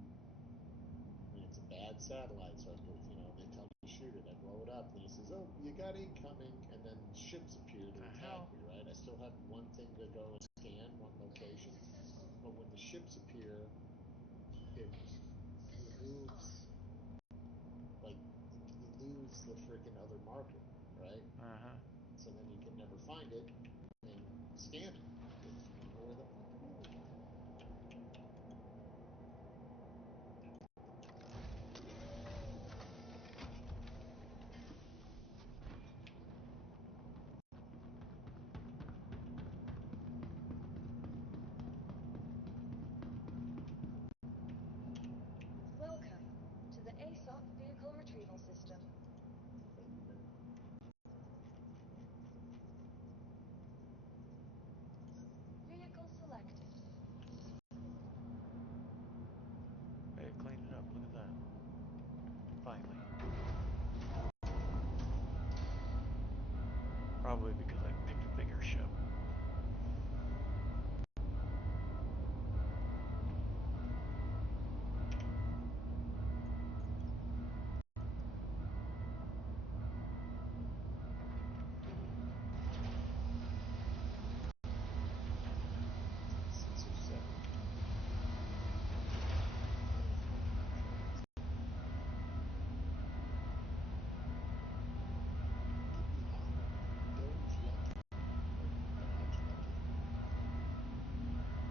and it's a bad satellite, so I suppose, they tell me to shoot it. I blow it up, and it says, oh, you got incoming, and then ships appear to attack me, right? I still have one thing to go and scan, one location, but when the ships appear, it removes, like, you lose the freaking other marker, right? Uh-huh. So then you can never find it and scan it. Where the fuck is it? Welcome to the ASOP vehicle retrieval system. Probably because I picked a bigger ship.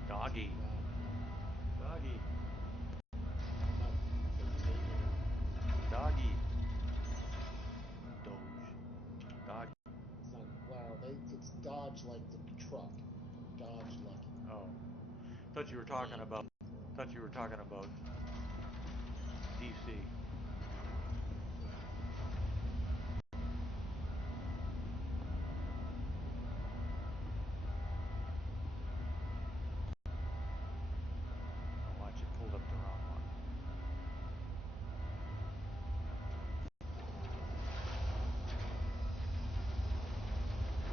Doggy. Doggy. Doggy. Doge. Doggy. It's not, well, it's Dodge like the truck. Dodge Lucky. Oh. Thought you were talking about DC. Watch, it pulled up the wrong one.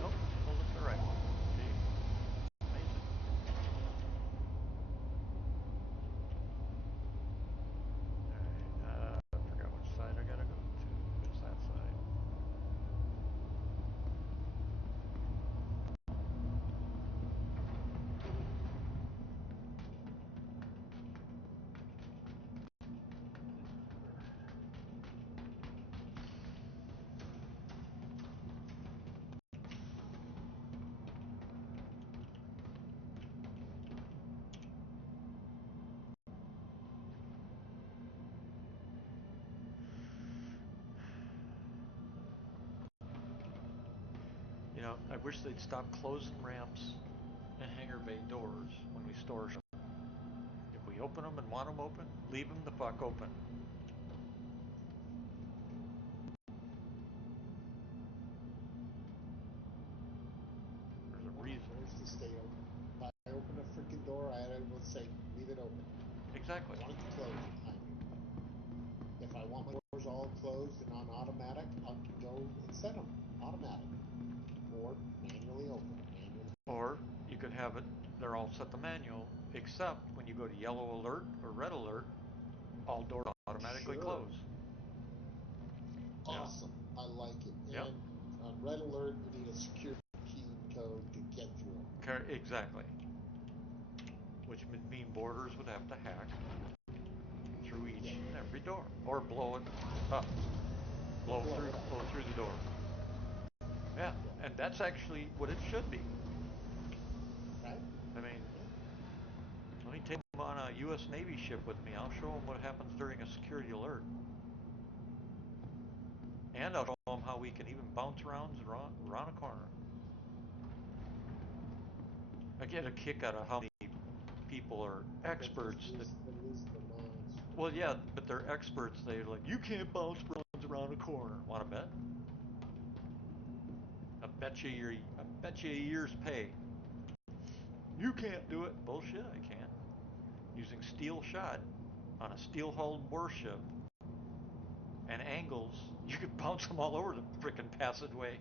Nope, pulled up the right one. See? Amazing. Alright, I forgot which side I gotta go to. It's that side. You know, I wish they'd stop closing ramps and hangar bay doors when we store shit. If we open them and want them open, leave them the fuck open. There's a reason. Doors to stay open. If I open a freaking door, I will say, leave it open. Exactly. I want it to close behind me. If I want my doors all closed and on automatic, I can go and set them automatic. Or manually open. Or you could have it, they're all set to manual, except when you go to yellow alert or red alert, all doors automatically close. Awesome. Yeah. I like it. Yep. And on red alert, you need a security key code to get through. Exactly. Which would mean boarders would have to hack through each and every door, or blow it up, blow through the door. Yeah, and that's actually what it should be. Right. I mean, let me take them on a U.S. Navy ship with me. I'll show them what happens during a security alert. And I'll show them how we can even bounce rounds around a corner. I get a kick out of how many people are experts that... Well, yeah, but they're experts. They're like, you can't bounce rounds around a corner. Want to bet? I bet you a year's pay. You can't do it. Bullshit, I can. Using steel shot on a steel-hulled warship and angles, you could bounce them all over the frickin' passageway.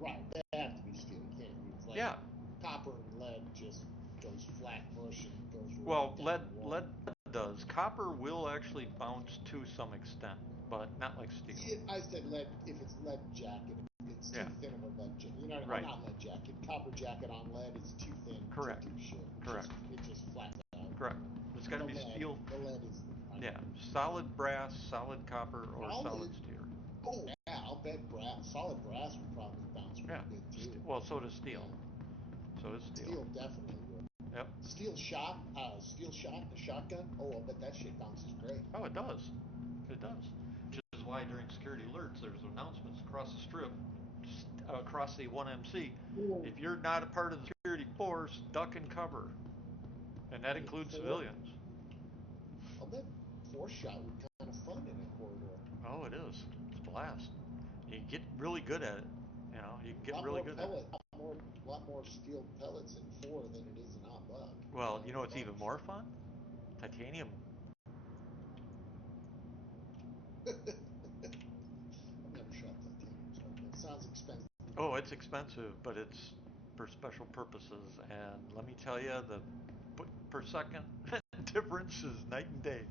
Right, they have to be steel. You can't use like copper and lead just goes flat mush and goes right down the wall. Lead does. Copper will actually bounce to some extent, but not like steel. I said lead. If it's lead jacket, it's too thin of a lead jacket. You know, right. Not lead jacket. Copper jacket on lead is too thin. Correct. To do shit. Correct. It just flattens out. Correct. It's got to be steel. The lead is. Solid brass, solid copper, or solid steel. Oh yeah, I'll bet solid brass would probably bounce pretty good too. Well, so does steel. Yeah. So does steel. Steel definitely will. Yep. Steel shot, the shotgun. Oh, I'll bet that shit bounces great. Oh, it does. It does. Which is why during security alerts, there's announcements across the strip, across the 1MC. Ooh. If you're not a part of the security force, duck and cover. And that includes civilians. I'll bet force shot would be kind of fun in a corridor. Oh, it is. It's a blast. You get really good at it. You know, you can get really good at it. A lot more steel pellets in 4 than it is in Hot. Well, you know what's even more fun? Titanium. I've never shot titanium, so sounds expensive. Oh, it's expensive, but it's for special purposes. And let me tell you, the per second difference is night and day.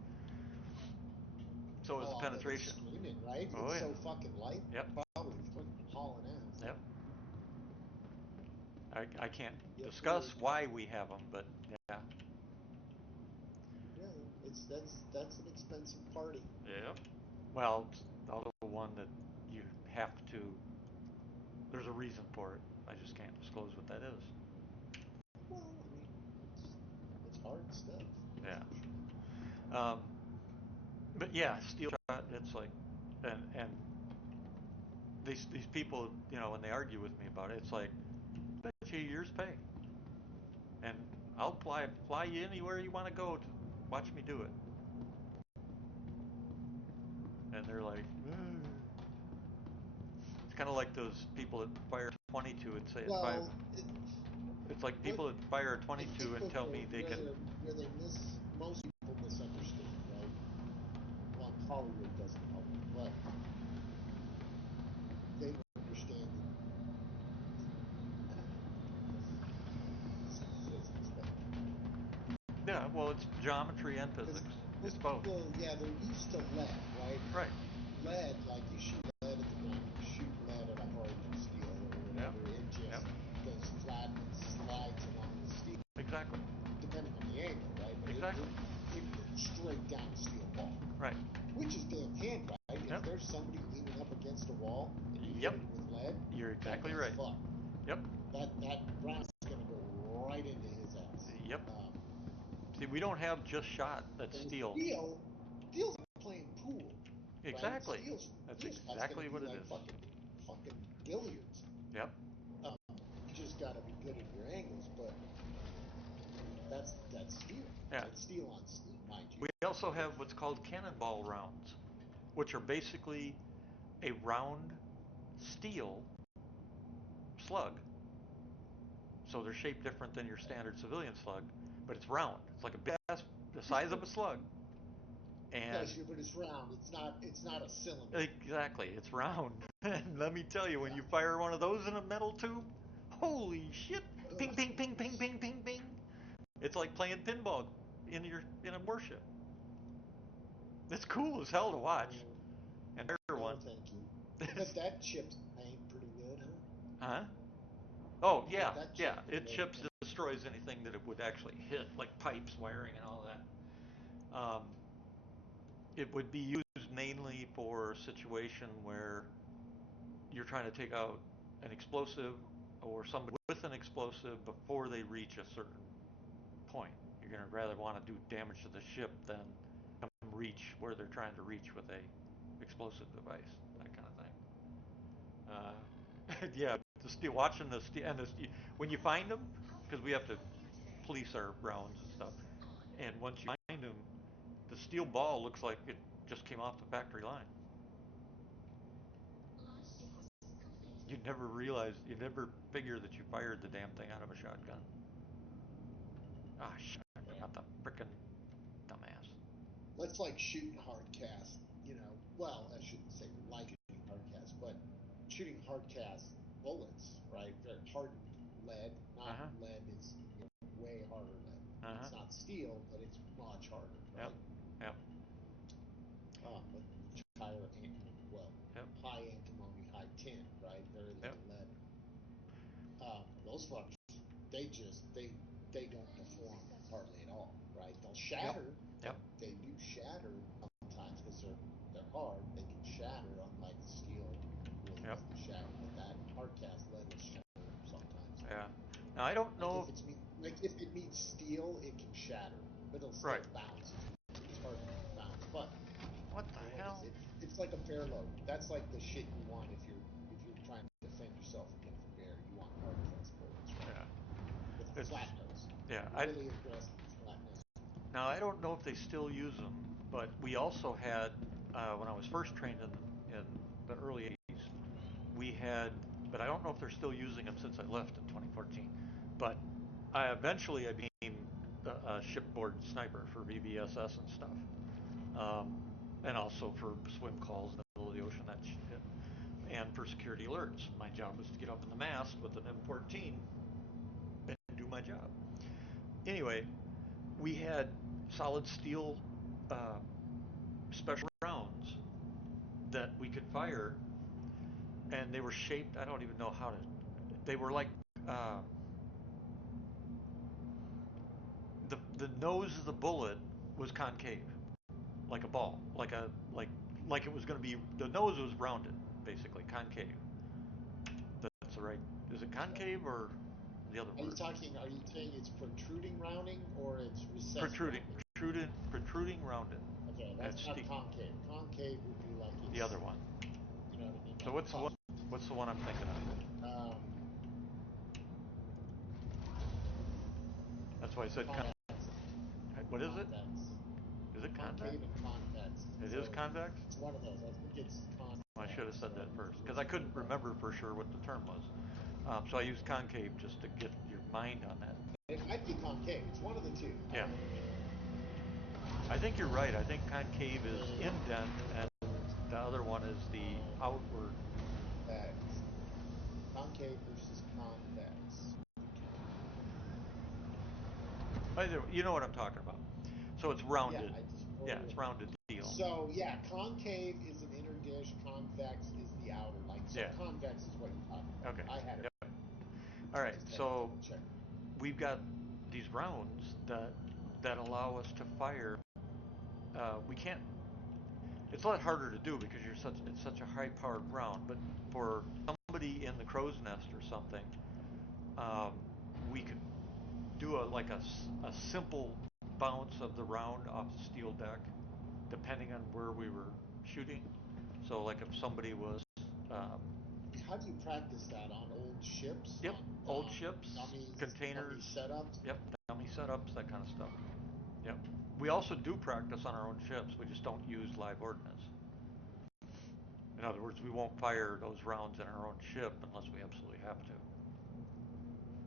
So is the Oh, I'll bet it's penetration. screaming, right? Oh It's yeah. so fucking light. Yep. Probably fucking hauling ass. Yep. I can't Yep. discuss why we have them, but yeah. Yeah, that's an expensive party. Yep. Well, it's also one that you have to. There's a reason for it. I just can't disclose what that is. Well, I mean, it's hard stuff. Yeah. Um, but yeah, steel shot. It's like, and these people, when they argue with me about it, it's like, bet you a year's pay, and I'll fly you anywhere you want to go to watch me do it. And they're like, it's kind of like those people that fire 22 and say at five. Well, It's like what people that fire I 22 think and tell me they where can. they most people misunderstand, right? Well, Hollywood doesn't help, but they don't understand physics, but Yeah, well, it's geometry and because physics. It's most both. people, yeah, they're used to lead, right? Right. Lead, like you shoot lead at the ground, you shoot lead at a hardened steel or Yep. whatever, it just Yep. goes flat and slides along the steel, Exactly. depending on the angle, right? But Exactly. it goes straight down a steel wall. Right. Which is damn handy, right? Yep. If there's somebody leaning up against a wall and you Yep. hit it with lead, You're exactly that guy's right. fucked. Yep. That round's gonna go right into his ass. Yep. See, we don't have just shot that's And steel. steel's like playing pool, right? Exactly. Steel's That's shot's exactly gonna be what it like is. fucking billiards. Yep. You just gotta be good at your angles, but that's steel. Yeah. That's steel on steel, mind you. We also have what's called cannonball rounds, which are basically a round steel slug. So they're shaped different than your standard civilian slug, but it's round. It's like a big ass, the size of a slug. And Yes, but it's round. It's not a cylinder. exactly, it's round. And let me tell you, when Yeah. you fire one of those in a metal tube, holy shit! Ping, Ugh. ping, ping, ping, ping, ping, ping. It's like playing pinball in a warship. It's cool as hell to watch. And better No, one. thank you. I bet that chips paint pretty good, huh? Huh? Oh I yeah, bet that yeah. chips It good. chips destroys anything that it would actually hit, like pipes, wiring, and all that. It would be used mainly for a situation where you're trying to take out an explosive or somebody with an explosive before they reach a certain point. You're going to rather want to do damage to the ship than reach where they're trying to reach with a explosive device, that kind of thing. Yeah, the steel, watching the steel, and the steel, when you find them, because we have to police our rounds and stuff, and once you find them, the steel ball looks like it just came off the factory line. You never figure that you fired the damn thing out of a shotgun. Ah, shit, I forgot the frickin' dumbass. That's like shooting hardcast, you know. Well, I shouldn't say like shooting hardcast, but shooting hardcast bullets, right? They're hardened lead, Uh not huh. lead is way harder lead. Uh huh. It's not steel, but it's much harder, Yep. right? Yep. Much higher, well, Yep. high antimony, high tin, right? Very Yep. low lead. Those fuckers, they don't deform hardly at all, right? They'll Yep. shatter. Yep. They do shatter sometimes because they're hard. They can shatter, unlike steel really Yep. doesn't shatter. But that hard cast lead will shatter sometimes. Yeah. Now I don't know. Like if it meets steel, it can shatter, but it'll still Right. bounce. It's hard to bounce, but What the like I hell? said, it's like a bear load. That's like the shit you want if you're trying to defend yourself against a bear. You want hard cast bullets, right? Yeah. With a It's flat nose, yeah. really aggressive flat nose. Now I don't know if they still use them, but we also had when I was first trained in the early '80s, we had, but I don't know if they're still using them since I left in 2014. But eventually I became a shipboard sniper for VBSS and stuff, and also for swim calls in the middle of the ocean, that shit. and for security alerts. My job was to get up in the mast with an M14 and do my job. Anyway, we had solid steel special rounds that we could fire, and they were shaped. I don't even know how to. They were like the nose of the bullet was concave, like a ball, like it was going to be. The nose was rounded, basically concave. That's the right. Is it concave or the other word? Are you saying it's protruding rounding or it's recessed Protruding, rounding? protruding rounded. Okay, that's not concave. Concave would be like it's, the other one. You know what I mean? So Like what's the one I'm thinking of? That's why I said convex. What is it? Convex. Is it convex? Concave and convex. It So is convex? It's one of those. I think it's convex. I should have said that first because I couldn't remember for sure what the term was. So I used concave just to get your mind on that. It might be concave. It's one of the two. Yeah. I think you're right. I think concave is indent and the other one is the outward. Concave versus convex. You know what I'm talking about. So it's rounded. Yeah, it's rounded deal. So yeah, concave is an inner dish, convex is the outer. Convex is what you're talking about. Okay. I had it. Yep. All right. So we've got these rounds that allow us to fire. We can't. It's a lot harder to do because it's such a high-powered round. But for somebody in the crow's nest or something, we could do a simple bounce of the round off the steel deck, depending on where we were shooting. So like if somebody was. How do you practice that on old ships? Yep, old ships, dummies, containers. Dummy setups. Yep, dummy setups, that kind of stuff. Yep. We also do practice on our own ships. We just don't use live ordnance. In other words, we won't fire those rounds in our own ship unless we absolutely have to.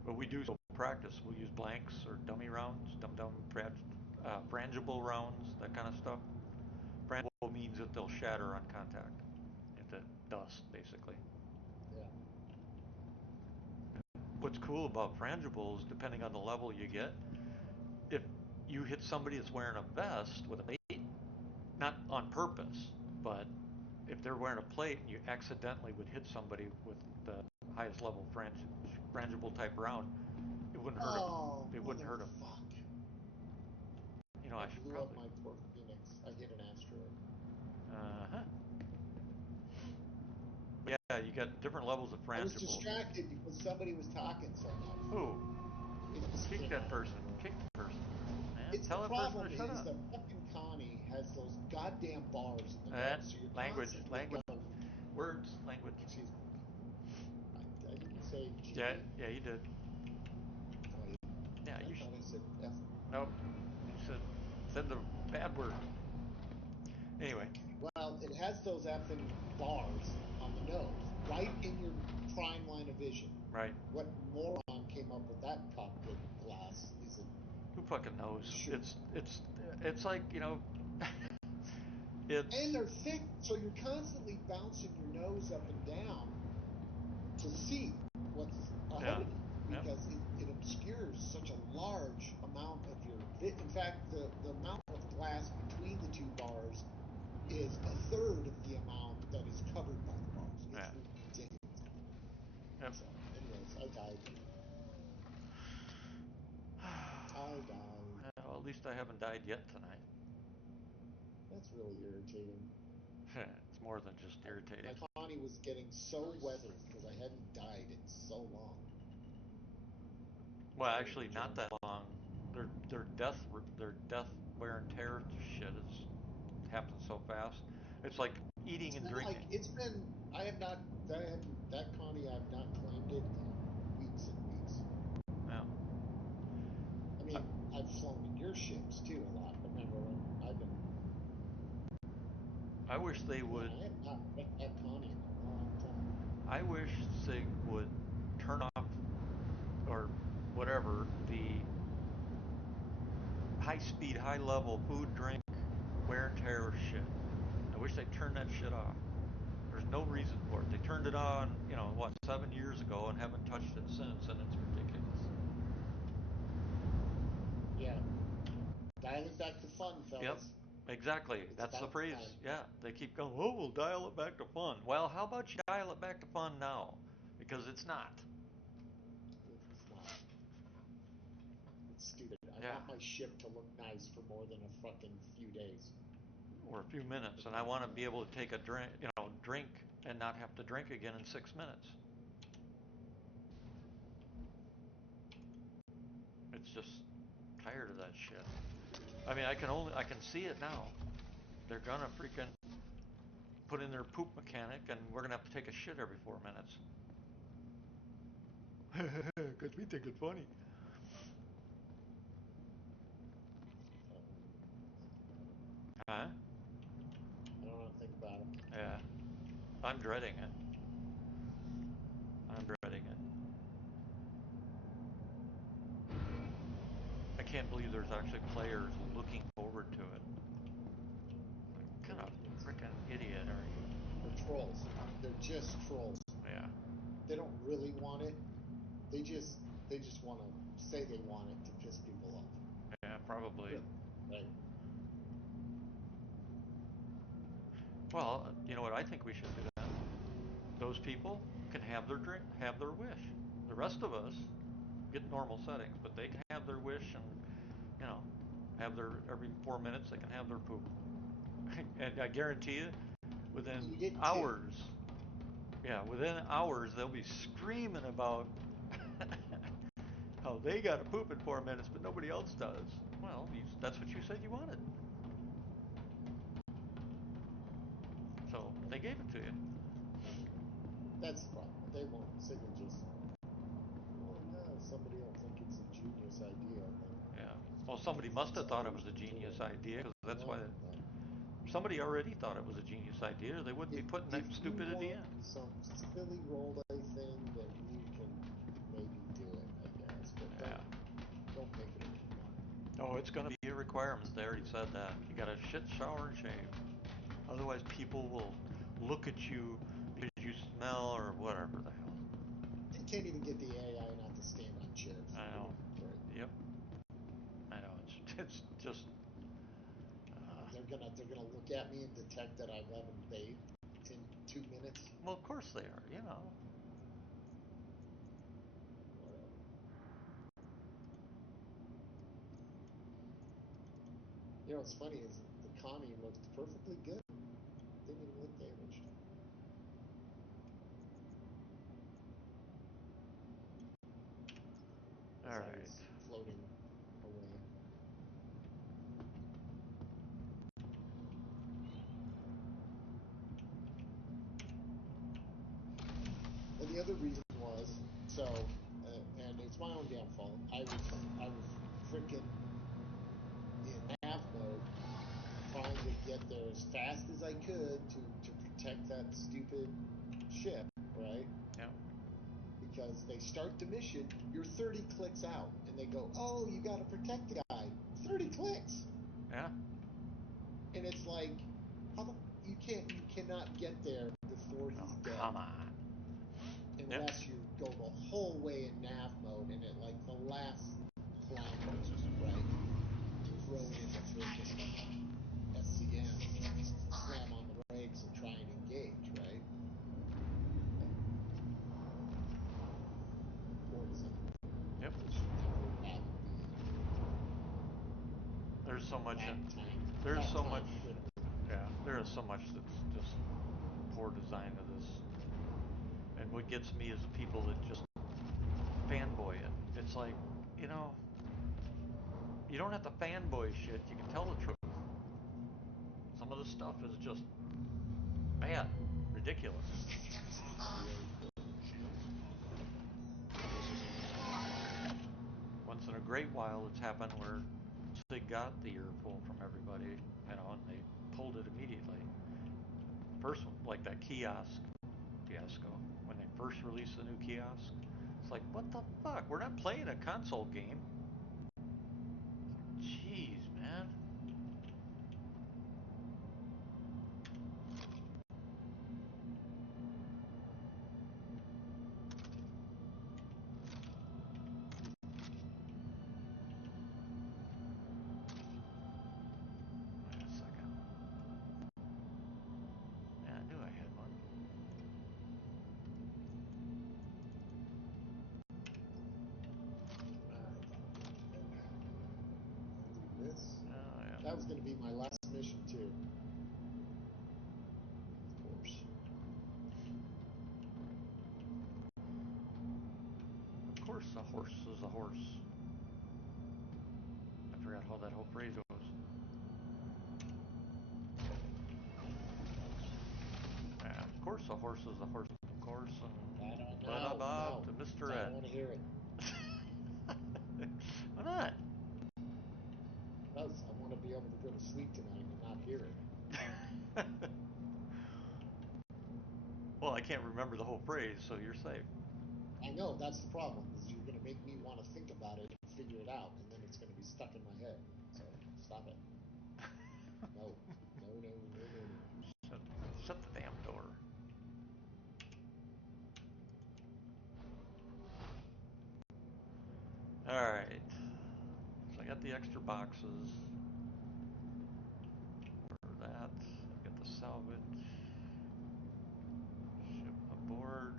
But we do practice. We'll use blanks or dummy rounds, frangible rounds, that kind of stuff. Frangible means that they'll shatter on contact into dust, basically. Yeah. What's cool about frangibles, depending on the level you get, if you hit somebody that's wearing a vest with a plate, not on purpose, but if they're wearing a plate and you accidentally would hit somebody with the highest level frangible type round, it wouldn't hurt them. It wouldn't hurt them. Fuck. You know, I should blew probably. Up my poor Phoenix. I hit an asteroid. Yeah, you got different levels of frangible. I was distracted because somebody was talking so much. Who? Kick that person. Kick the person. Man, tell that person to shut up. The fucking Connie has those goddamn bars in the nose. So you're language. Words. Language. Excuse me. I didn't say G. Yeah, you did. Oh, yeah. Yeah, I thought I said F. Nope. You said the bad word. Anyway. Well, it has those effing bars on the nose, right in your prime line of vision. Right. What moron came up with that cockpit glass? Is it? Who fucking knows? Sure. It's like, you know. And they're thick, so you're constantly bouncing your nose up and down to see what's ahead of you, because it obscures such a large amount of your. In fact, the amount of glass between the two bars is a third of the amount that is covered by the bars. It's ridiculous. Yep. So, anyways, I died. Well, at least I haven't died yet tonight. That's really irritating. It's more than just irritating. My Connie was getting so weathered because I hadn't died in so long. Well, actually, not that long. Their death wear and tear shit has happened so fast. It's like eating and drinking. That Connie, I've not claimed it in weeks and weeks. Yeah. I mean, I've flown in your ships too a lot. Remember when I've been. I wish they would. I have not met that Connie in a long time. I wish they would turn off or whatever the high-speed, high-level food, drink, wear and tear shit. I wish they'd turn that shit off. There's no reason for it. They turned it on, 7 years ago and haven't touched it since, and it's ridiculous. Yeah. Dial it back to fun, fellas. Yep, exactly. It's That's the about phrase. time. Yeah, they keep going, oh, we'll dial it back to fun. Well, how about you dial it back to fun now? Because it's not. It's not. It's stupid. I Yeah. want my ship to look nice for more than a fucking few days. Or a few minutes, and I want to be able to take a drink and not have to drink again in 6 minutes. It's just tired of that shit. I mean, I can see it now. They're gonna freaking put in their poop mechanic, and we're gonna have to take a shit every 4 minutes. Cause we think it's funny. Huh? I don't want to think about it. Yeah. I'm dreading it. I'm dreading it. I can't believe there's actually players looking forward to it. What kind of freaking idiot are you? They're trolls. They're just trolls. Yeah. They don't really want it. They just want to say they want it to piss people off. Yeah, probably. Right. Well, you know what I think we should do then? Those people can have their drink, have their wish. The rest of us get normal settings, but they can have their wish and, have their every 4 minutes they can have their poop. And I guarantee you, within hours, within hours they'll be screaming about how they got to poop in 4 minutes, but nobody else does. Well, that's what you said you wanted. So they gave it to you. That's the problem. They won't. They can just. Well, no, somebody will think it's a genius idea. Yeah. Well, somebody must have thought it was a genius idea, because that's why somebody already thought it was a genius idea. They wouldn't be putting that stupidity in. Some silly roleplay thing, then you can maybe do it, I guess. But don't make it a requirement. Oh, it's going to be a requirement. They already said that. You got to shit, shower, and shave. Otherwise, people will look at you because you smell or whatever the hell. They can't even get the AI not to stand on chairs. I know. Right. Yep. I know. It's just. They're gonna look at me and detect that I haven't bathed in 2 minutes. Well, of course they are. Whatever. What's funny is the Kami looked perfectly good. Didn't even look damaged. All right. Floating away. And the other reason was, and it's my own damn fault. I was freaking in nav mode, trying to get there as fast as I could to protect that stupid ship, right? Yeah. Because they start the mission, you're 30 clicks out, and they go, "Oh, you got to protect the guy." 30 clicks. Yeah. And it's like, you cannot get there before he's dead. Come on. Unless you go the whole way in nav mode, and at like the last climb, right? Throw in the freaking SCM, slam on the brakes, and try and engage, right? Or something. Yep. There's so much. There's so much. Yeah. There is so much that's just poor design of this. And what gets me is the people that just fanboy it. It's like, you don't have to fanboy shit. You can tell the truth. Some of the stuff is just bad, ridiculous. Once in a great while, it's happened where they got the earful from everybody, and they pulled it immediately. First one, like that kiosk fiasco, when they first released the new kiosk, it's like, what the fuck? We're not playing a console game. Jeez, man. minutes. Oh, yeah. That was going to be my last mission, too. Of course. Of course, a horse is a horse. I forgot how that whole phrase goes. Yeah, of course, a horse is a horse. Of course, and I don't but know. about No. to Mr. I Ed. don't want to hear it. Why not? Because I want to be able to go to sleep tonight and not hear it. Well, I can't remember the whole phrase, so you're safe. I know, that's the problem, is you're going to make me want to think about it and figure it out, and then it's going to be stuck in my head. So, stop it. No. No, no, no, no, no. Shut the damn door. Alright. So I got the extra boxes. Order that. I got the salvage. Ship aboard.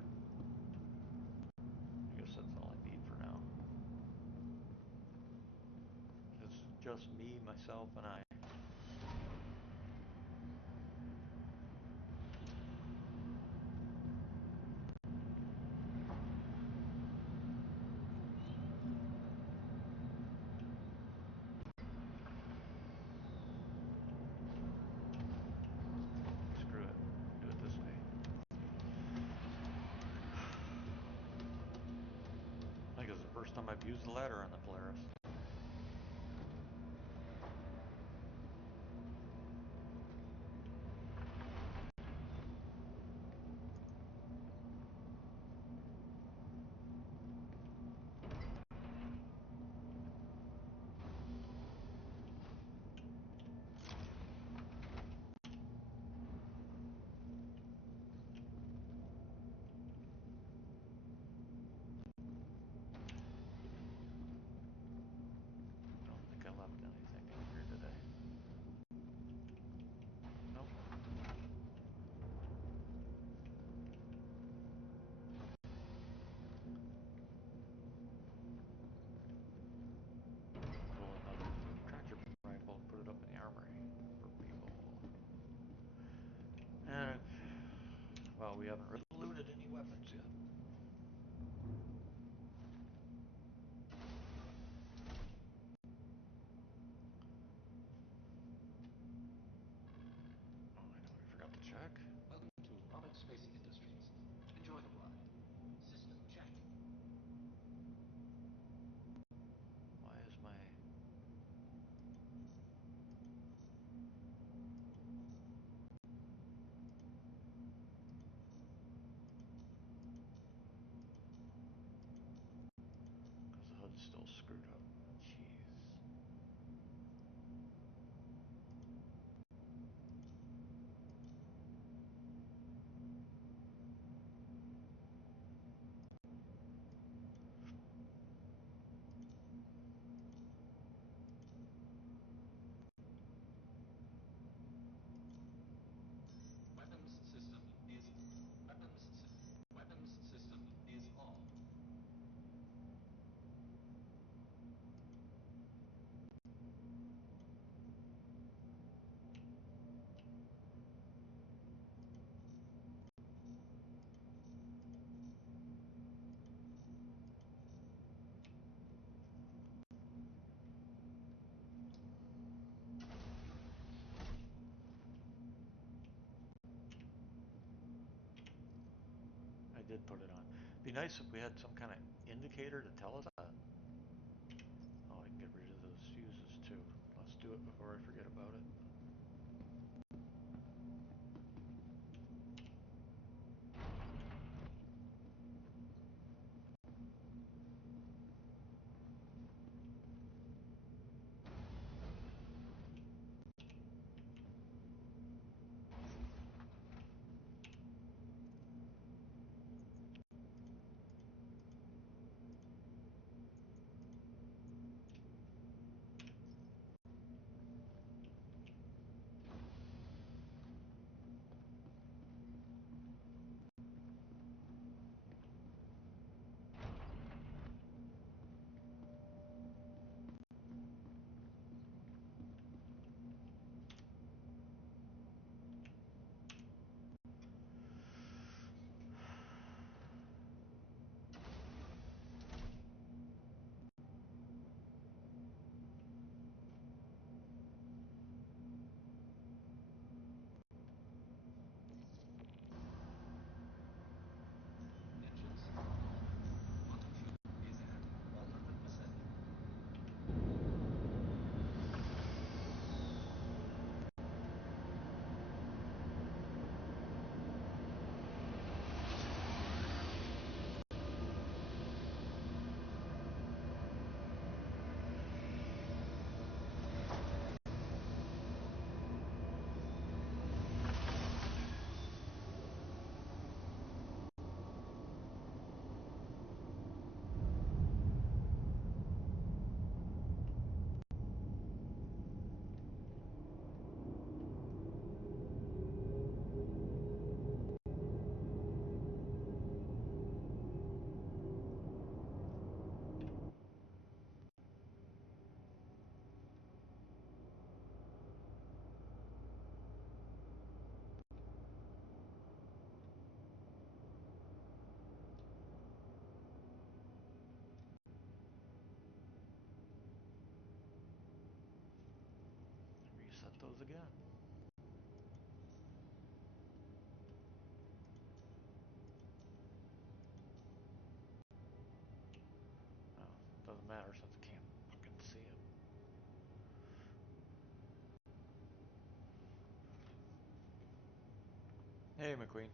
I guess that's all I need for now. It's just me, myself, and I. Screw it. Do it this way. I think it's the first time I've used the ladder on the Polaris. I don't think I left anything in here today. Nope. Pull another tractor rifle and put it up in the armory for people. And, well, we haven't really looted any weapons yet. Oh, I know, I forgot to check. Welcome to Robert Spacing Industries. Enjoy the ride. System check. Why is my... Because the hood's still screwed up. Jeez. Weapons system is on. I did put it on. Be nice if we had some kind of indicator to tell us that. Oh, I can get rid of those fuses too. Let's do it before I forget about it. goes again. Oh, doesn't matter since I can't fucking see him. Hey, McQueen.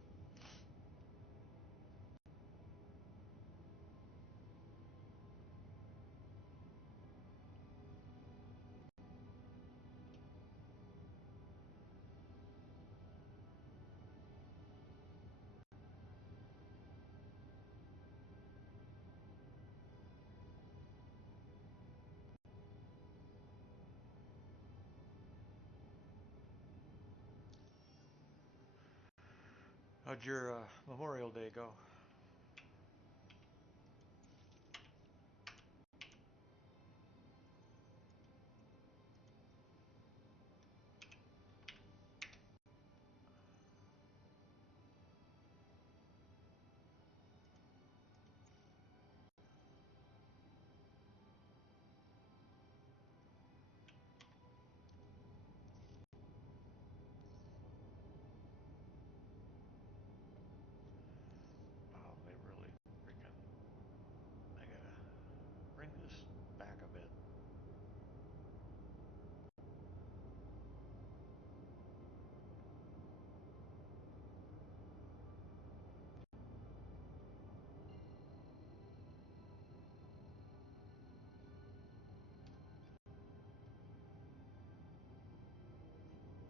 How'd your Memorial Day go? Oh, they really freaking... I gotta bring this back a bit.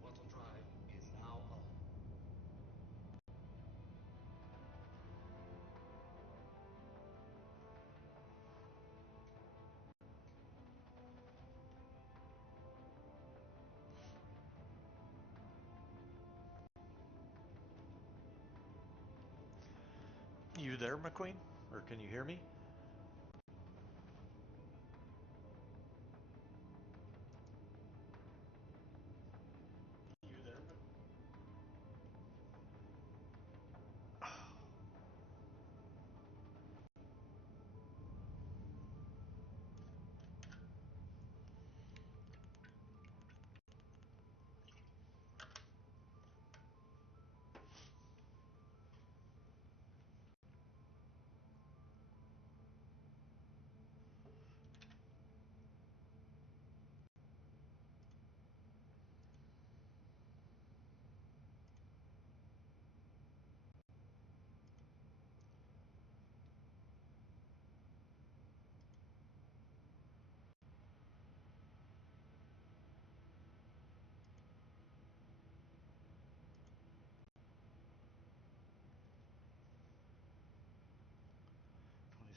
Portal drive is now on. You there, McQueen? Or can you hear me? You there,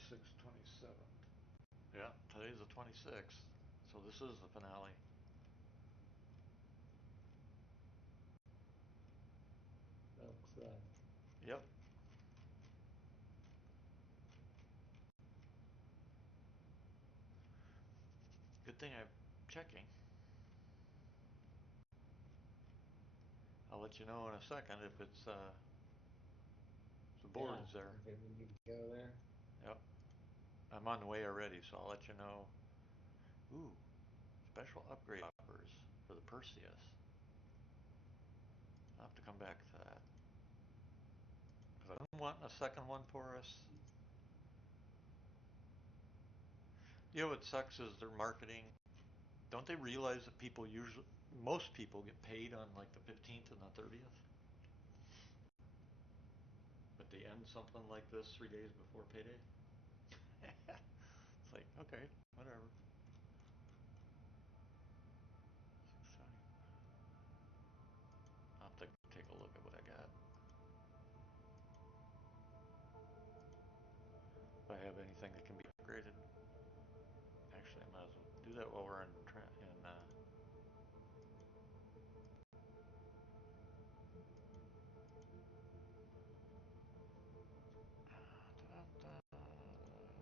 '26, 27. Yeah, today's the 26th. So this is the finale. Oh crud. Yep. Good thing I'm checking. I'll let you know in a second if it's the board is there. Okay, we need to go there. Yep. I'm on the way already, so I'll let you know. Ooh, special upgrade offers for the Perseus. I'll have to come back to that. Because I don't want a second one for us. You know what sucks is their marketing. Don't they realize that people usually, most people get paid on like the 15th and the 30th? But they end something like this 3 days before payday? It's like, okay, whatever. 670. I'll have to take a look at what I got. If I have anything that can be upgraded. Actually, I might as well do that while we're in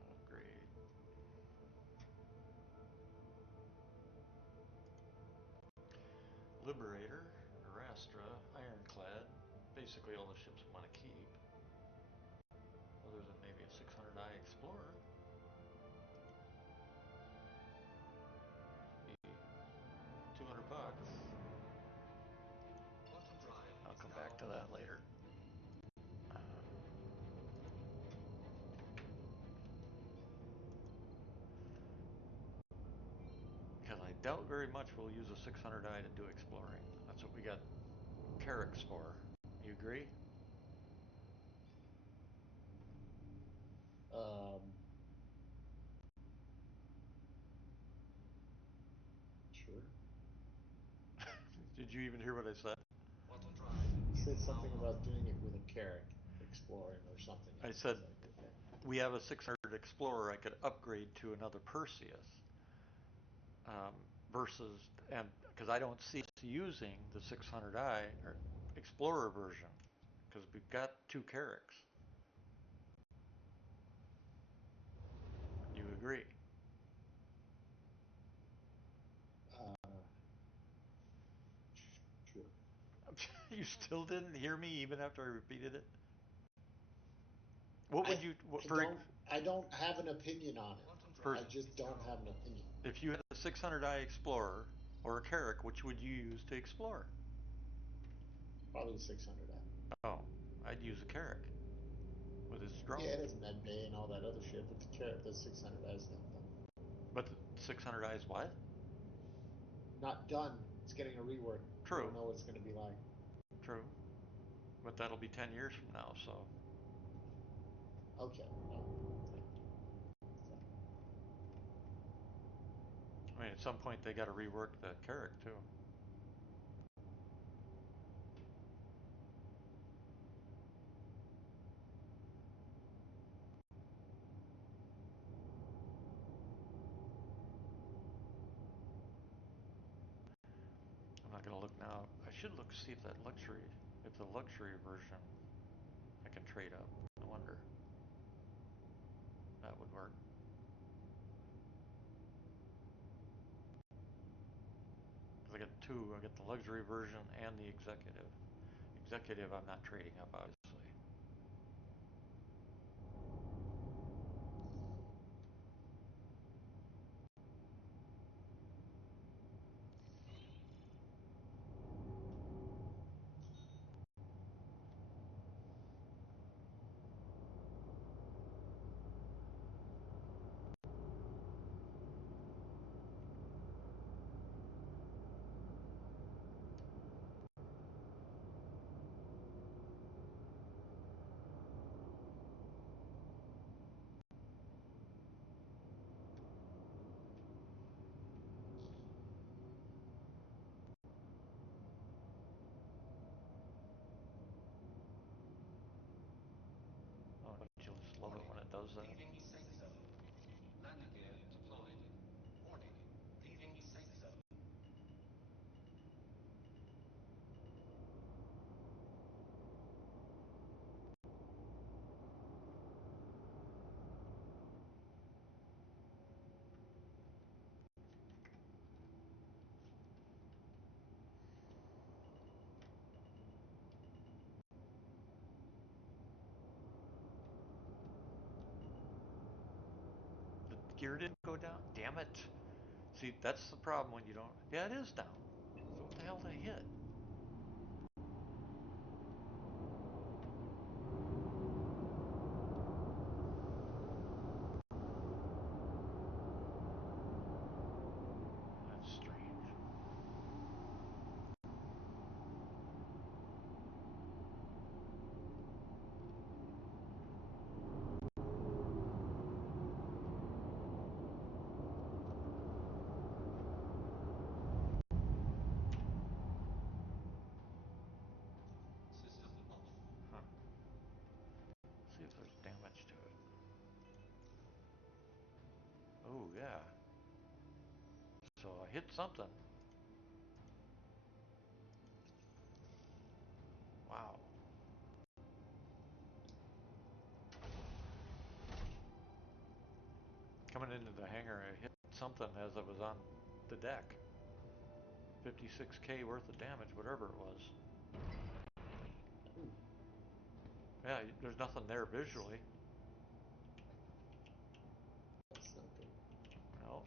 upgrade. Liberator, Arastra, Ironclad. Basically all the ships we want to keep. Other than maybe a 600i Explorer. Be $200. back to that later. Because I doubt very much we'll use a 600i to do exploring. That's what we got Carracks for. You agree? Sure. Did you even hear what I said? You said something about doing it with a Carrack, exploring or something. I said like, okay. we have a 600 Explorer I could upgrade to another Perseus. Versus, and because I don't see us using the 600i or Explorer version, because we've got two Carracks. You agree? Sure. You still didn't hear me even after I repeated it? What would you? I don't have an opinion on it. I just don't have an opinion. If you had a 600i Explorer or a Carrack, which would you use to explore? Probably 600i. Oh, I'd use a Carrack with its drone. Yeah, it has med bay and all that other shit, but the 600i is not done. But the 600i is what? Not done. It's getting a rework. True. I don't know what it's going to be like. True. But that'll be 10 years from now, so. Okay. I mean, at some point they got to rework the Carrack too. I'm not gonna look now. I should look see if the luxury version I can trade up. I wonder. That would work. Because I got two. I got the luxury version and the executive. Executive I'm not trading up, obviously. Oh, don't you just love it when it does that? Leaving safe zone. Landing gear deployed. Warning. Leaving safe zone. The gear didn't go down? Damn it. See, that's the problem when you don't. Yeah, it is down. So what the hell did I hit? That's strange. System off. Huh. See if there's damage to it. Oh, yeah. So I hit something. Wow. Coming into the hangar, I hit something as I was on the deck. 56k worth of damage, whatever it was. Yeah, there's nothing there visually. That's not good. No.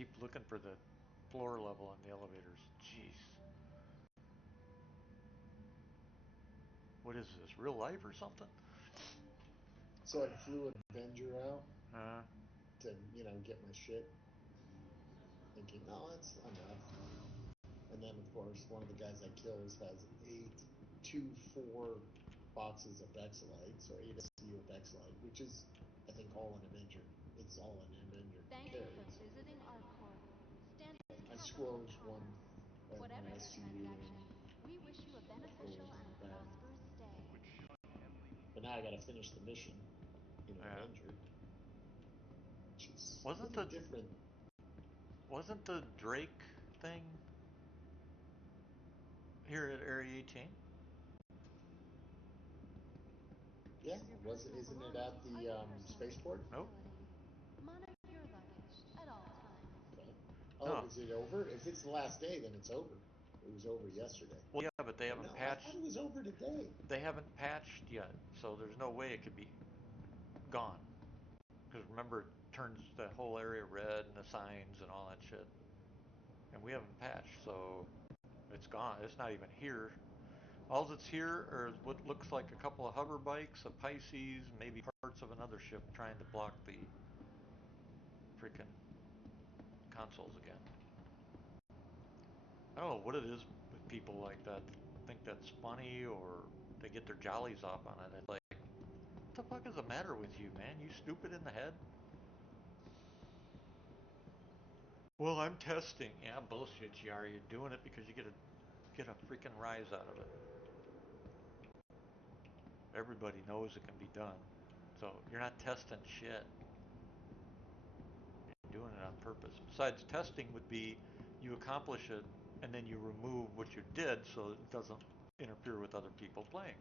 keep looking for the floor level on the elevators. Jeez. What is this, real life or something? So I flew an Avenger out Uh, to, get my shit, thinking, oh, that's enough. And then, of course, one of the guys I kills has 4 boxes of Vexilite, so 8 SU of Vexilite, which is, I think, all an Avenger. It's all an Avenger Thank you carries. for visiting our corridor. Stanley's I capital squoze one commerce. of Whatever my your SU transaction, and we wish you a beneficial gold in and the bag. prosperous stay. But now I gotta finish the mission, Yeah. Avenger. Which is Wasn't really the different. wasn't the Drake thing here at Area 18? Yeah, Your isn't personal it at belongings are the your personal spaceport? Nope. responsibility. Monitor your luggage at all times. Okay. Oh, No. is it over? If it's the last day, then it's over. It was over yesterday. Well, yeah, but they Or haven't no, I patched. thought it was over today. They haven't patched yet, so there's no way it could be gone. Because remember, it turns the whole area red and the signs and all that shit. And we haven't patched, so it's gone. It's not even here. All that's here are what looks like a couple of hover bikes, a Pisces, maybe parts of another ship trying to block the freaking consoles again. I don't know what it is with people like that. Think that's funny or they get their jollies off on it. It's like, what the fuck is the matter with you, man? You stupid in the head? Well, I'm testing. Yeah, bullshit, you are. You're doing it because you get a freaking rise out of it. Everybody knows it can be done. So you're not testing shit. You're doing it on purpose. Besides, testing would be you accomplish it and then you remove what you did so it doesn't interfere with other people playing.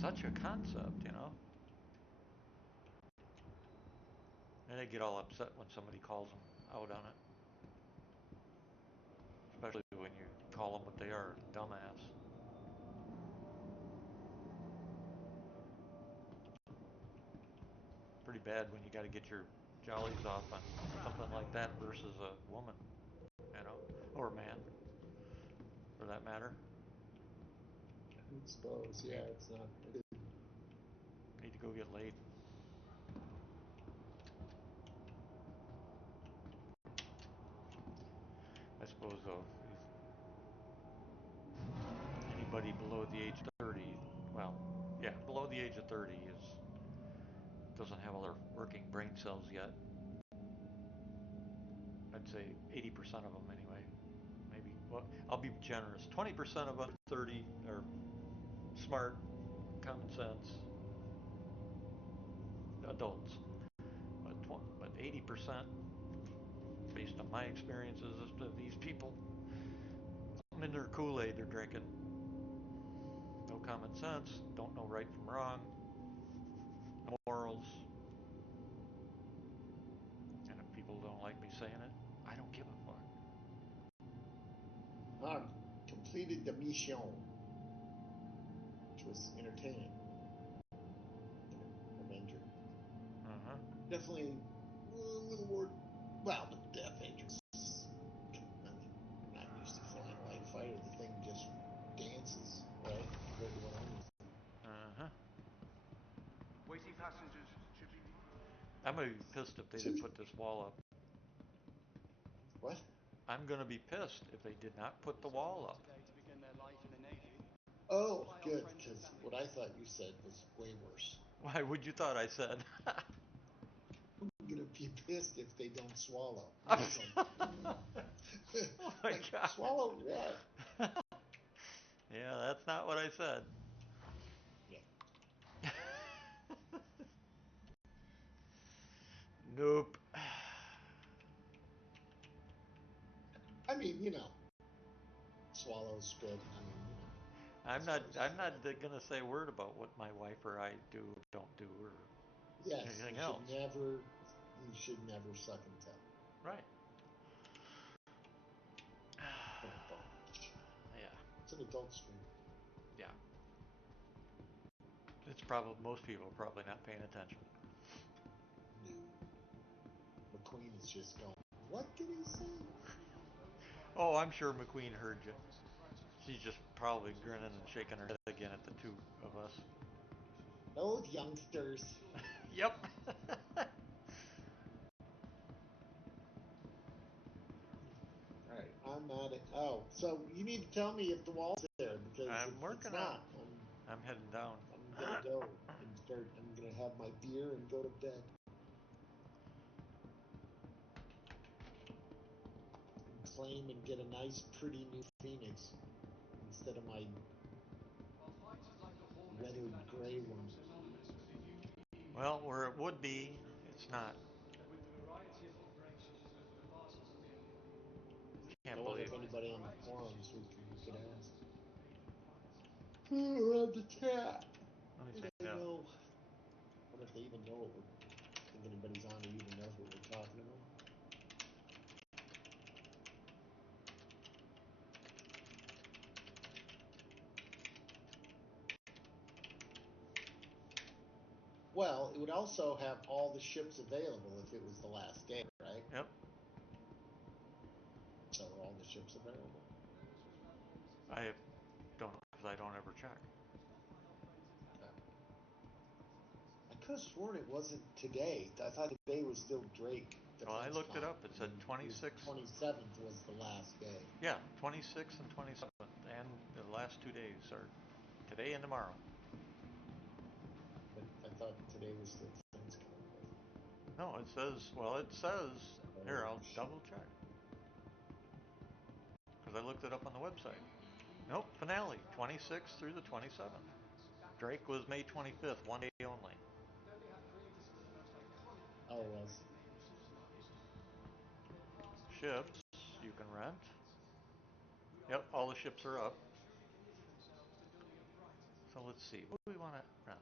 Such a concept, And they get all upset when somebody calls them out on it. Especially when you call them what they are, dumbass. Pretty bad when you got to get your jollies off on something like that versus a woman, or a man, for that matter. I suppose, yeah, it's not. Need to go get laid. I suppose though, anybody below the age of 30, well, yeah, below the age of 30 doesn't have all their working brain cells yet. I'd say 80% of them anyway. Maybe, well, I'll be generous. 20% of under 30 are smart, common sense adults. But 80%, based on my experiences of these people, I'm in their Kool-Aid they're drinking. No common sense, don't know right from wrong, no morals. And if people don't like me saying it, I don't give a fuck. Completed the mission, which was entertaining. Avenger. Definitely a little more. Well, the Avengers. I'm not used to flying a light fighter. The thing just dances, right? Compared to what I'm used to. Waiting passengers should be. I'm gonna be pissed if they didn't put this wall up. What? I'm gonna be pissed if they did not put the wall up. Oh, good, because what I thought you said was way worse. Why would you thought I said? I'm gonna be pissed if they don't swallow. Oh my like, god. Swallow what? Yeah, that's not what I said. Yeah. Nope. I mean, swallow's good. I mean, I'm as not. far as I'm not athletic. gonna say a word about what my wife or I do, don't do, or Yes, anything you else. should never suck and tell. Right. Yeah. It's an adult stream. Yeah. It's probably most people are probably not paying attention. No. McQueen is just going, what did he say? Oh, I'm sure McQueen heard you. She's just probably grinning and shaking her head again at the two of us. Those youngsters. Yep. Alright, I'm at it. Oh, so you need to tell me if the wall's there, because I'm if it's working on not, it. I'm heading down. I'm gonna go and start. I'm gonna have my beer and go to bed. And claim and get a nice, pretty new Phoenix instead of my weathered gray one. Well, where it would be, it's not. Can't I wonder believe if it. anybody on the forums we could ask. Who the chat? Let me Would find they out. know? I wonder if they even know what we're. I think anybody's on who even knows what we're talking about. Well, it would also have all the ships available if it was the last day, right? Yep. So are all the ships available? I don't know because I don't ever check. I could have sworn it wasn't today. I thought today was still Drake. Well, I looked it up. It said 26th. 27th was the last day. Yeah, 26th and 27th, and the last 2 days are today and tomorrow. But I thought today was still Thanksgiving. No, it says. Well, it says. Here, I'll double check. Because I looked it up on the website. Nope, finale, 26th through the 27th. Drake was May 25th, 1 day only. Oh, it was. Ships you can rent. Yep, all the ships are up. So let's see, what do we want to rent?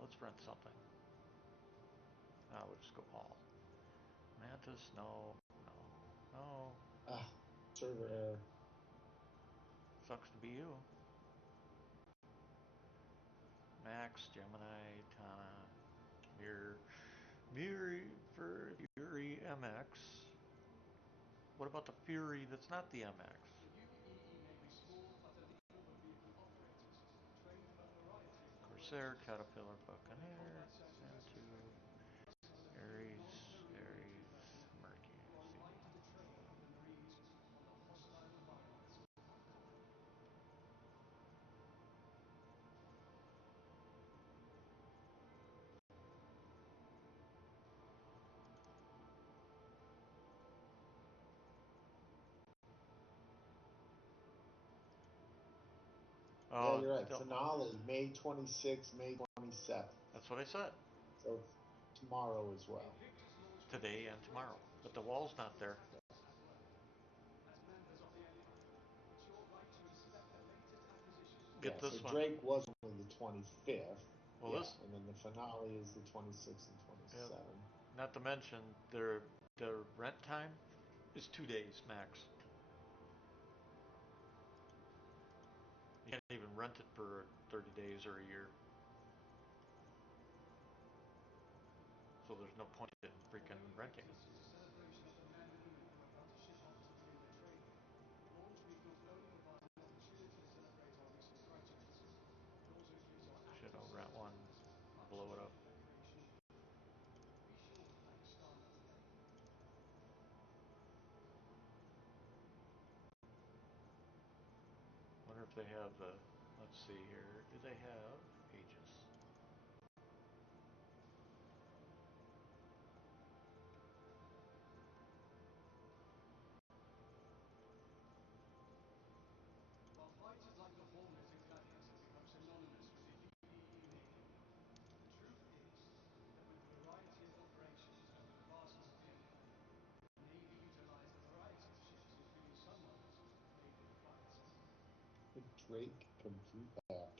Let's rent something. We'll just go all. Mantis, no, no, no. Ah, server error. Sucks to be you. Max, Gemini, Tana, Fury MX. What about the Fury that's not the MX? Corsair, Caterpillar, Buccaneer, Santu, Aries, Mercury. Yeah, you're right. Finale, May 26th, May 27th. That's what I said. So tomorrow as well. Today and tomorrow. But the wall's not there. Get this so one. Drake was only the 25th. Well, yeah, and then the finale is the 26th and 27th. Yep. Not to mention, the rent time is 2 days max. You can't even rent it for 30 days or a year. So there's no point in freaking renting it. Shit, I'll rent one, blow it up. Wonder if they have the, let's see here, do they have Aegis? The Drake complete pack.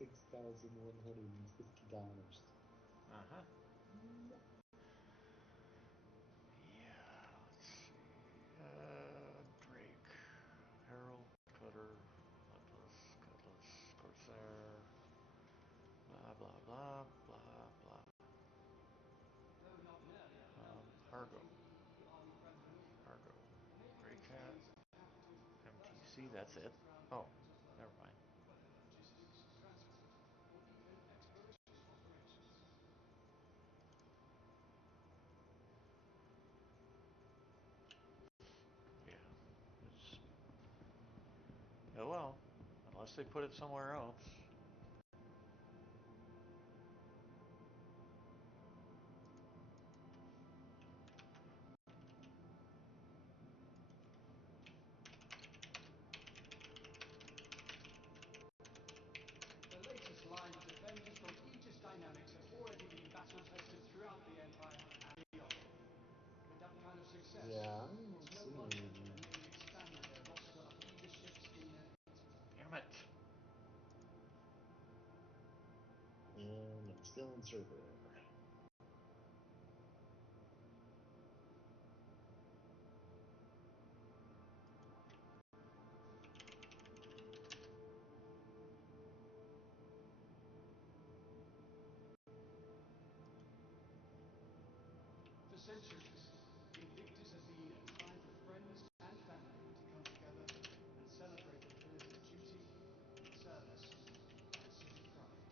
$6,150. Uh-huh. Yeah, let's see. Drake, Herald, Cutter, Cutlass, Corsair, blah, blah, blah, blah, blah. See, that's it. Oh, never mind. whether logistics, transport, or even exploration operations. Yeah. It's, oh well, unless they put it somewhere else. The latest line of defenders from Aegis Dynamics have already been battle tested throughout the Empire and beyond. With that kind of success, Yeah, I don't it's no see wonder any. that they've expanded their roster of Aegis ships in their fleet. Damn it. And I'm still in server. For centuries, Invictus has been a time for friends and family to come together and celebrate the pillars of duty, service, and civic pride.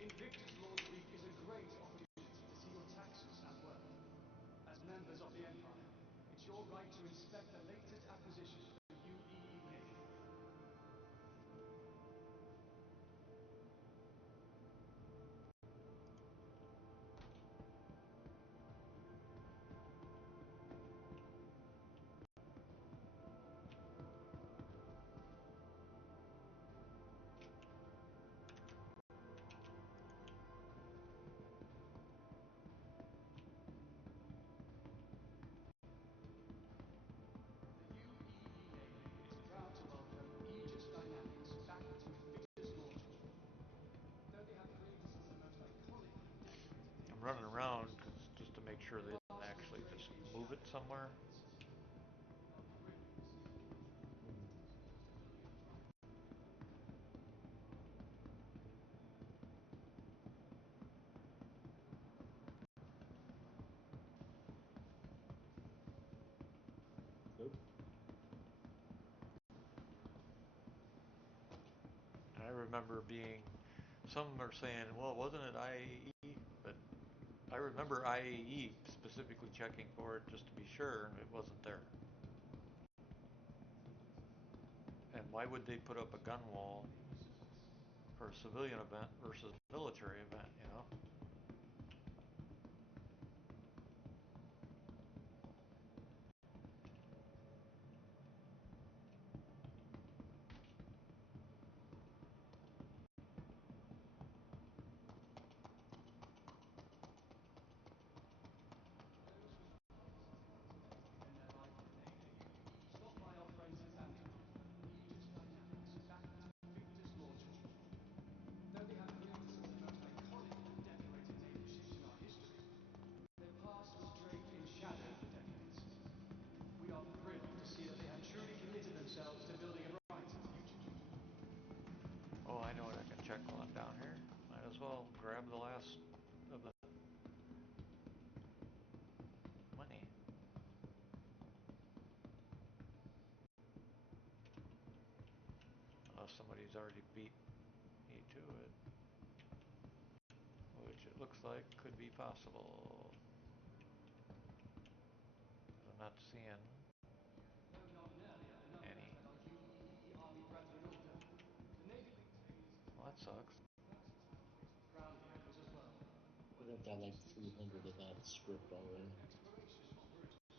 Invictus Launch Week is a great opportunity to see your taxes at work. As members of the Empire, it's your right to inspect the latest acquisitions for UEEA. The UEEA is proud to welcome Aegis Dynamics back to Invictus Launch Week. Though they have created some of the most iconic and decorated naval I'm running ships in around history, just to make sure they the didn't last was actually just draped in move it shadow and somewhere. decorated. We are thrilled to see the Nope. I remember being, some are saying, well, wasn't it IAE? But I remember IAE specifically checking for it just to be sure it wasn't there. And why would they put up a gun wall for a civilian event versus a military event, you know? in their life and Navy. Stop by our friends and family and welcome Aegis Dynamics back to Invictus Launch Week. Though they have created some of the most iconic and decorated naval ships in our history, their past was draped in shadow for decades. We are thrilled to see that they have truly committed themselves to building a brighter future. Oh, I know what I can check while I'm down here. Might as well grab the last of the money. Unless somebody's already beat me to it. Which it looks like could be possible. Because I'm not seeing Though not nearly at the numbers any. that our UEE Army brethren order, the Navy maintains its Well, that sucks. first, ground vehicles as well. I Whether got like logistics, 300 of that transport, script or even already. exploration operations.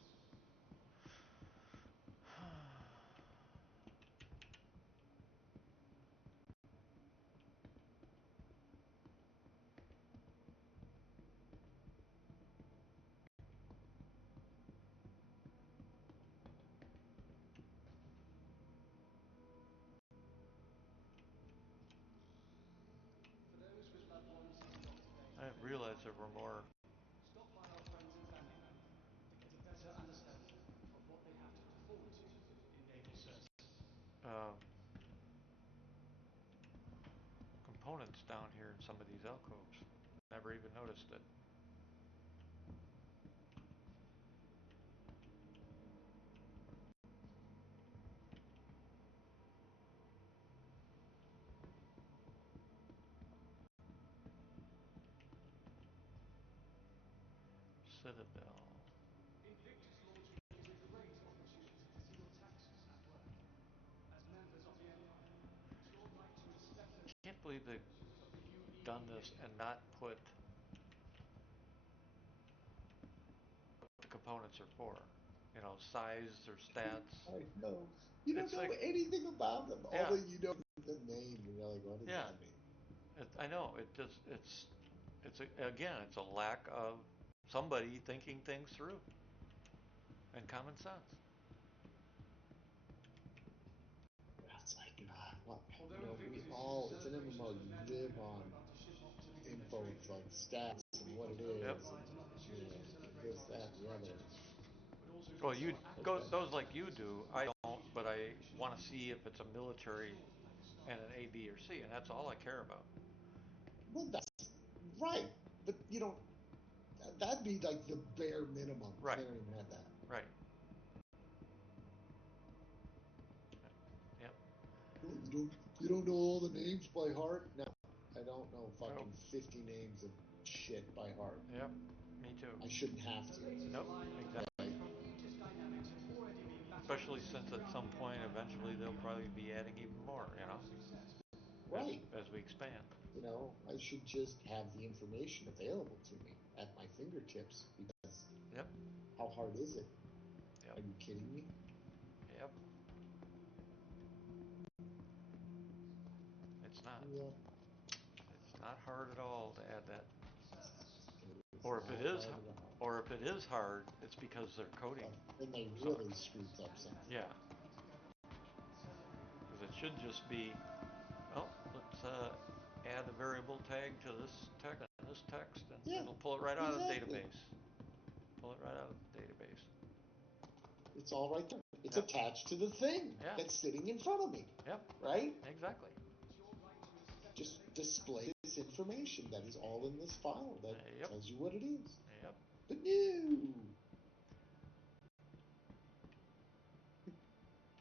For those with loved ones in the realize there were more. Stop by our friends at Gameglass to get a better understanding of what they have to look forward to in naval service. Uh, Components down here in some of these alcoves. Never even noticed it. Citadel. Invictus launch is a great opportunity to see your taxes at work. As members of the Empire, it's your right to inspect the I can't believe they've operations of the done this UEEA. and not put what the components are for. You know, size or stats. I know. You don't It's know like, anything about them. yeah, Although you know the name, and you're like, what does yeah. that mean? I know. Again, it's a lack of somebody thinking things through and common sense. It's like, what, Although you know, we Invictus uses all, it's an celebrations MMO. of You men live and women on about to ship off to begin their info. training. It's like stats and We've what not it only Yep. is, and provided an you opportunity know, to celebrate this, our that, vessels' and the other. tragedies, but also to Well, you explore go Okay. accuracy those of like you do. systems I and don't, but strategic I operations. want to see if it's a military Sure, like a star. and an A, B, or C, and that's all I care about. Well, that's right. But, you know, that'd be like the bare minimum. Right. And they don't even have that. Right. Yep. You don't know all the names by heart? No. I don't know fucking Nope. 50 names of shit by heart. Yep. Me too. I shouldn't have The to. latest Nope. line of Exactly. from Aegis Dynamics have already been Especially battle-tested since at throughout some the point, Empire eventually, and they'll beyond. probably be adding even more. You know, Success. Right. as we expand. You know, I should just have the information available to me at my fingertips because Yep. how hard is it? Yep. Are you kidding me? Yep. It's not. Yep. It's not hard at all to add that. It is Or if not it is, hard at all. or if it is hard, it's because their coding Well, then they really sucks. screwed up something. Yeah. Because it should just be, well, let's add a variable tag to this text and this text, and Yeah, it'll pull it right out of the exactly. database. Pull it right out of the database. It's all right there. It's Yep. attached to the thing Yeah. that's sitting in front of me. Yep. Right? Exactly. Just display this information that is all in this file that Yep. tells you what it is. Yep. But no.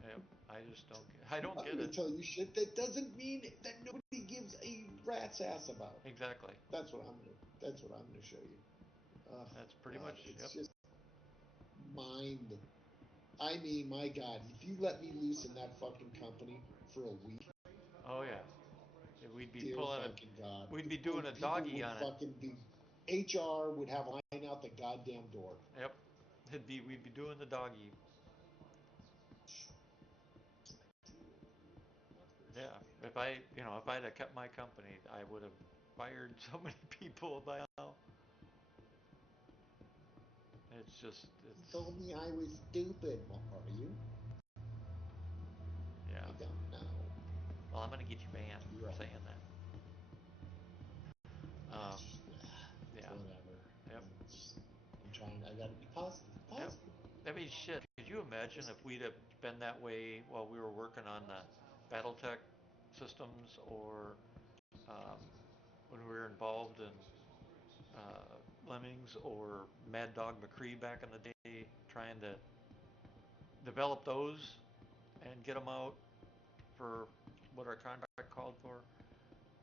Yep. I just don't get. I don't I'm get going it. to tell you shit that doesn't mean that nobody gives a rat's ass about. Exactly. That's what I'm going to. That's what I'm going to show you. That's pretty God, much. it's Yep. just mind. I mean, my God, if you let me loose in that fucking company for a week, Oh yeah. We'd be dear pulling a. fucking God, We'd be doing a people doggy would on it. fucking be. HR would have a line out the goddamn door. Yep. We'd be doing the doggy. Yeah. If I'd have kept my company, I would have fired so many people by now. It's just, You it's, told me I was stupid. Well, are you? yeah. I don't know. Well, I'm gonna get you banned You're for all, saying that. Um, yeah. whatever. Yep. I'm trying. I gotta be positive. Yep. Positive. I mean, shit. Could you imagine if we'd have been that way while we were working on the BattleTech systems, or um, when we were involved in Lemmings or Mad Dog McCree back in the day, trying to develop those and get them out for what our contract called for.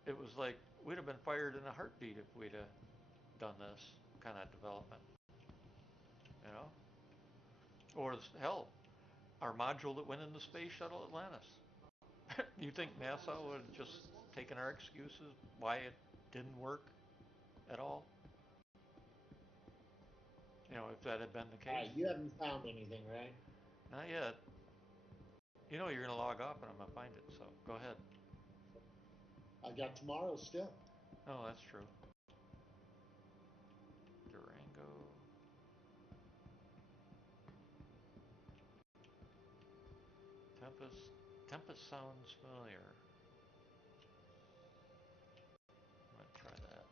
It was like we'd have been fired in a heartbeat if we'd have done this kind of development, you know? Or hell, our module that went in the Space Shuttle Atlantis. You think NASA would have just taken our excuses why it didn't work at all? You know, if that had been the All case. right, you haven't found anything, right? Not yet. You know you're gonna log off and I'm gonna find it, so go ahead. I got tomorrow still. Oh, that's true. Durango. Tempest. Tempest sounds familiar. I'm gonna try that.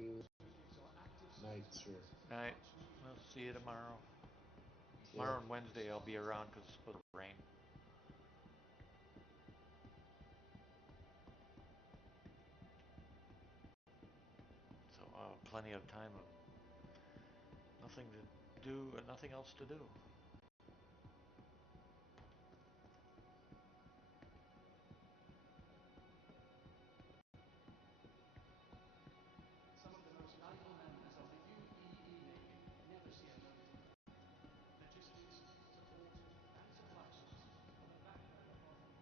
you. Night, sir. Night. We'll see you tomorrow. Yeah. Tomorrow and Wednesday I'll be around because it's supposed to rain. So plenty of time of nothing to do and nothing else to do. Some of the most valuable members of the UEE Navy never see a moment of it. Logistics, support, and supply chains are the backbone of our fleet.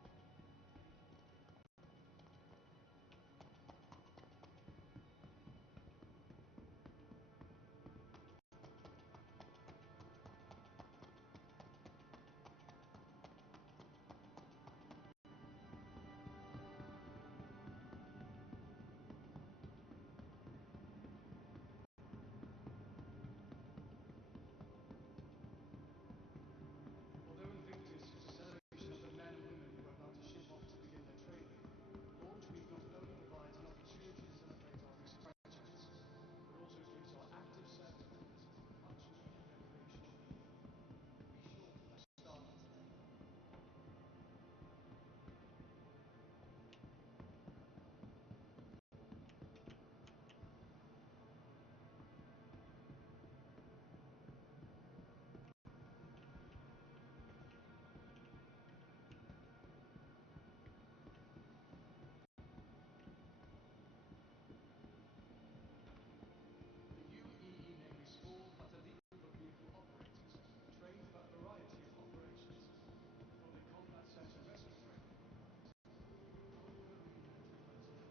Although Invictus is a celebration of the men and women who are about to ship off to begin their training, Launch Week not only provides an opportunity to celebrate our recent graduates, but also gives our active service members much needed recreation. Be sure for a Starlight today. The UEE Navy Small but Elite Group of Vehicle Operators trains for a variety of operations, from the combat search and rescue training to ongoing military personnel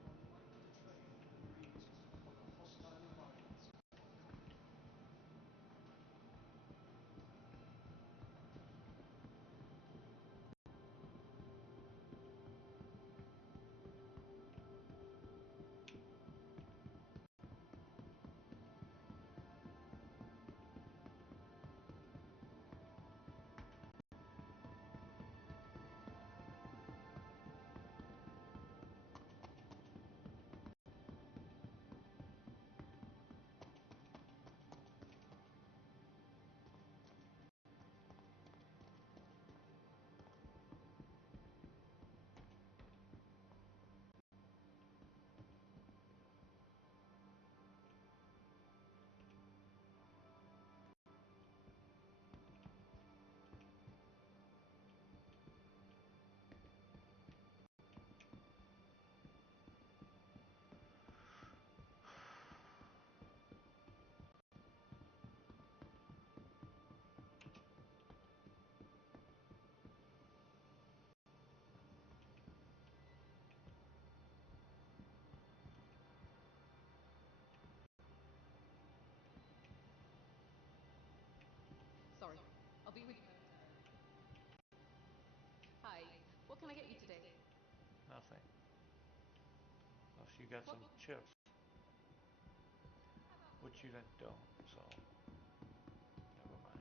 who are likely to train in the Marines or the hostile environments. Sorry, I'll be with you momentarily. Hi, what can I get you today? Nothing. Unless you got some chips. Which you don't, so never mind.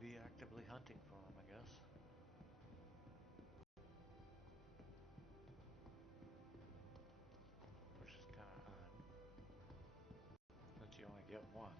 be actively hunting for them, I guess. Which is kind of odd, since you only get one.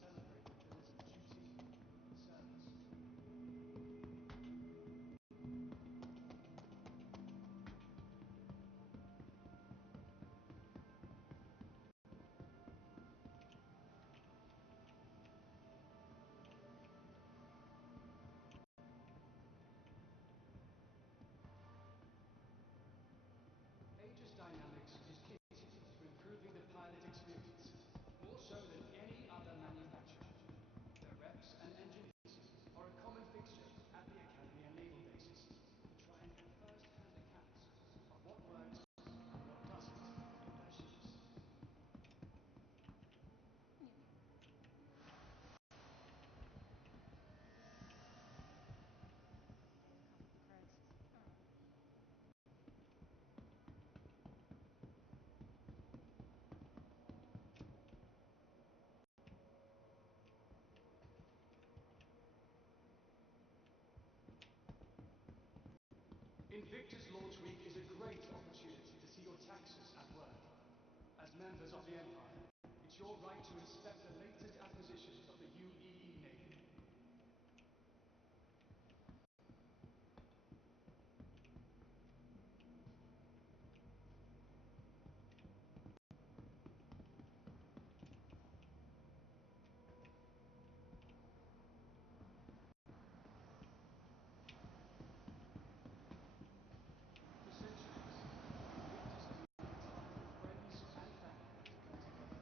Celebrate the pillars of duty and service. Aegis Dynamics is committed to improving the pilot experience, more so than any other manufacturer. Their reps and engineers are a common fixture at the Academy and naval bases, try and get first-hand accounts of what works and what doesn't in their ships. Days come with the perks. Invictus Launch Week is a great opportunity to see your taxes at work. As members of the Empire, it's your right to inspect the latest acquisitions of the UEE Navy. For centuries, Invictus communities, friends and family to come together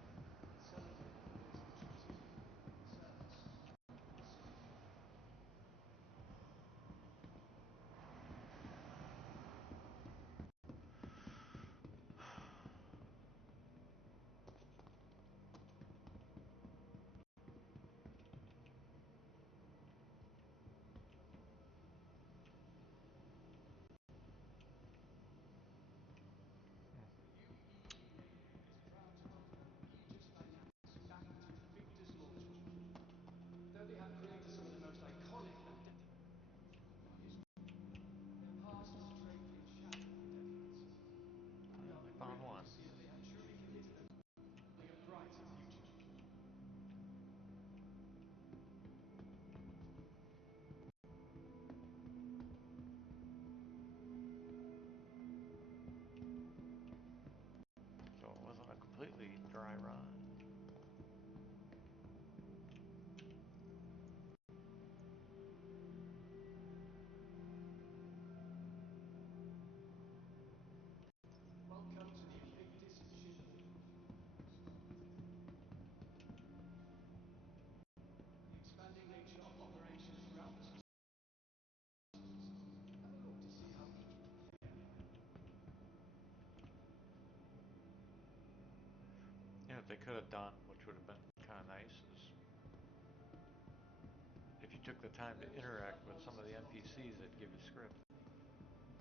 and celebrate the pillars of duty, service, and safety. The UEE Navy is proud to welcome Aegis Dynamics back to Invictus Launch Week. Though they have created some of the most iconic and their past was draped in shadow for decades. We are I found grateful one. to see that they have truly committed themselves to building a brighter future. So it wasn't a completely dry run. Welcome to the Invictus Shipbuilding Complex. The expanding nature of operations throughout the systems. Have a look to see how each You know what they could have done, which would have been kind of nice, is if you took the time to interact with some of the NPCs that give you script.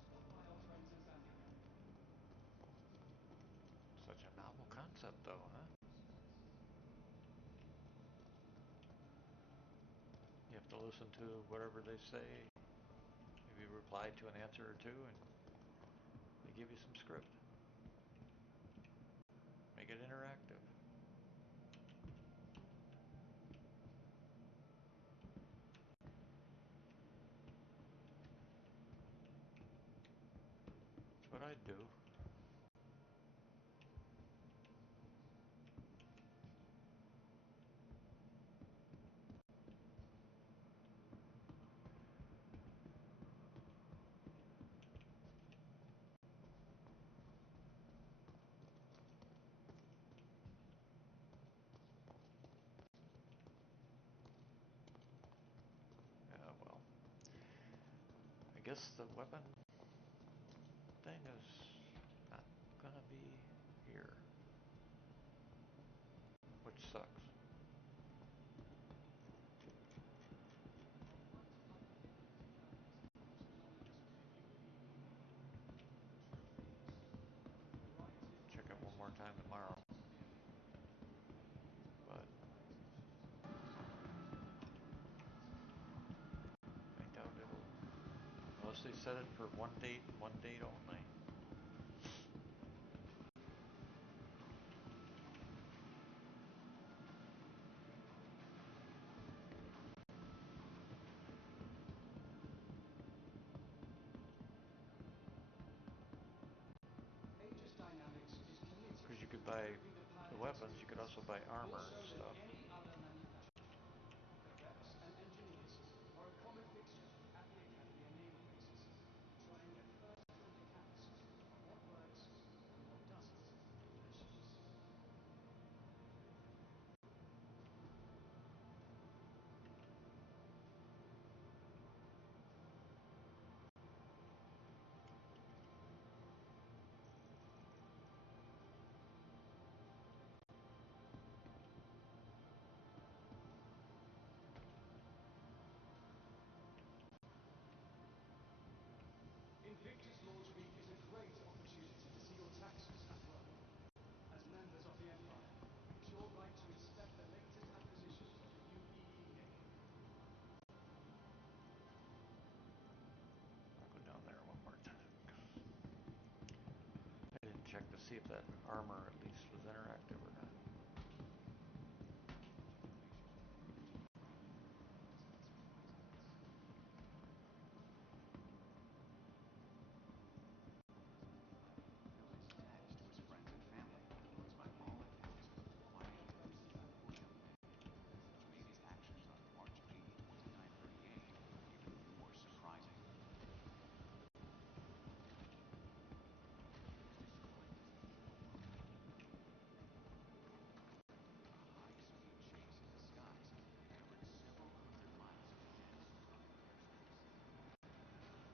stop by our friends and family. Such a novel concept, though, huh? You have to listen to whatever they say, maybe reply to an answer or two, and they give you some script. Make it interactive. That's what I'd do. guess the weapon thing is not gonna be here, which sucks. Check it one more time tomorrow, but I doubt it'll, unless they set it for one date only. Because you could buy the weapons, you could also buy armor and stuff. Any other manufacturer. The reps and engineers are a common fixture at the Academy and naval bases, trying their first-hand accounts on what works and what doesn't in their ships. Invictus Launch Week is a great opportunity to see your taxes at work. As members of the Empire, it's your right to inspect the latest acquisitions of the new EE Navy. I'll go down there one more time. I didn't check to see if that armor at least was interactive or not.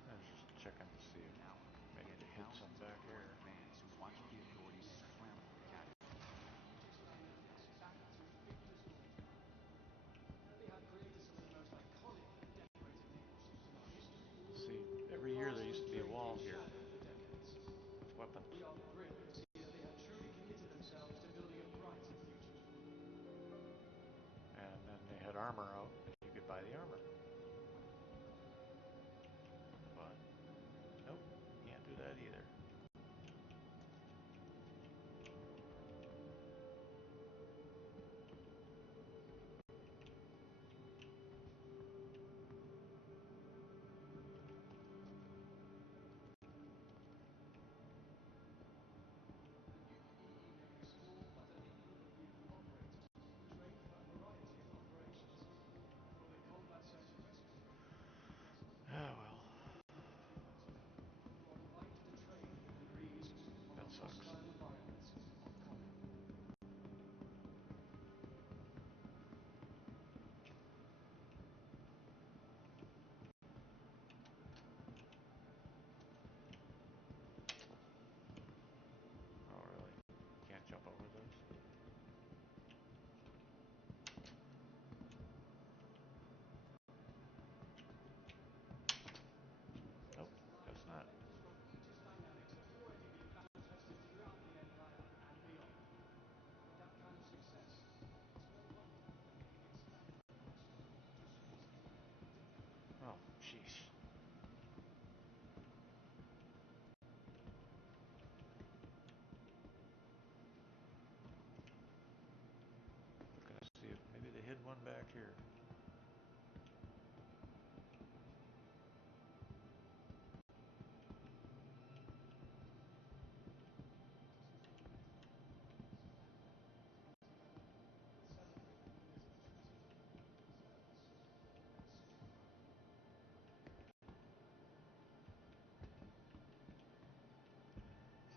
I was just checking to see if maybe they hit some back here. Fans who watched the authorities scramble the Academy. Aegis Dynamics back to Victor's Launch. They have created some of the most iconic and decorated naval ships in our history. See, every year there used to be a wall here For decades. with weapons. We are thrilled to see that they have truly committed themselves to building a brighter future. And then they had armor out, and you could buy the armor. But, nope, can't do that either. Ah, well. That sucks. Oh, really? Can't jump over this? Nope, guess not. Aegis Dynamics have already been battle tested throughout the Empire and beyond. That kind of success, it's no wonder it's that much fun. Oh, jeez. Looking to see if maybe they hid one back here.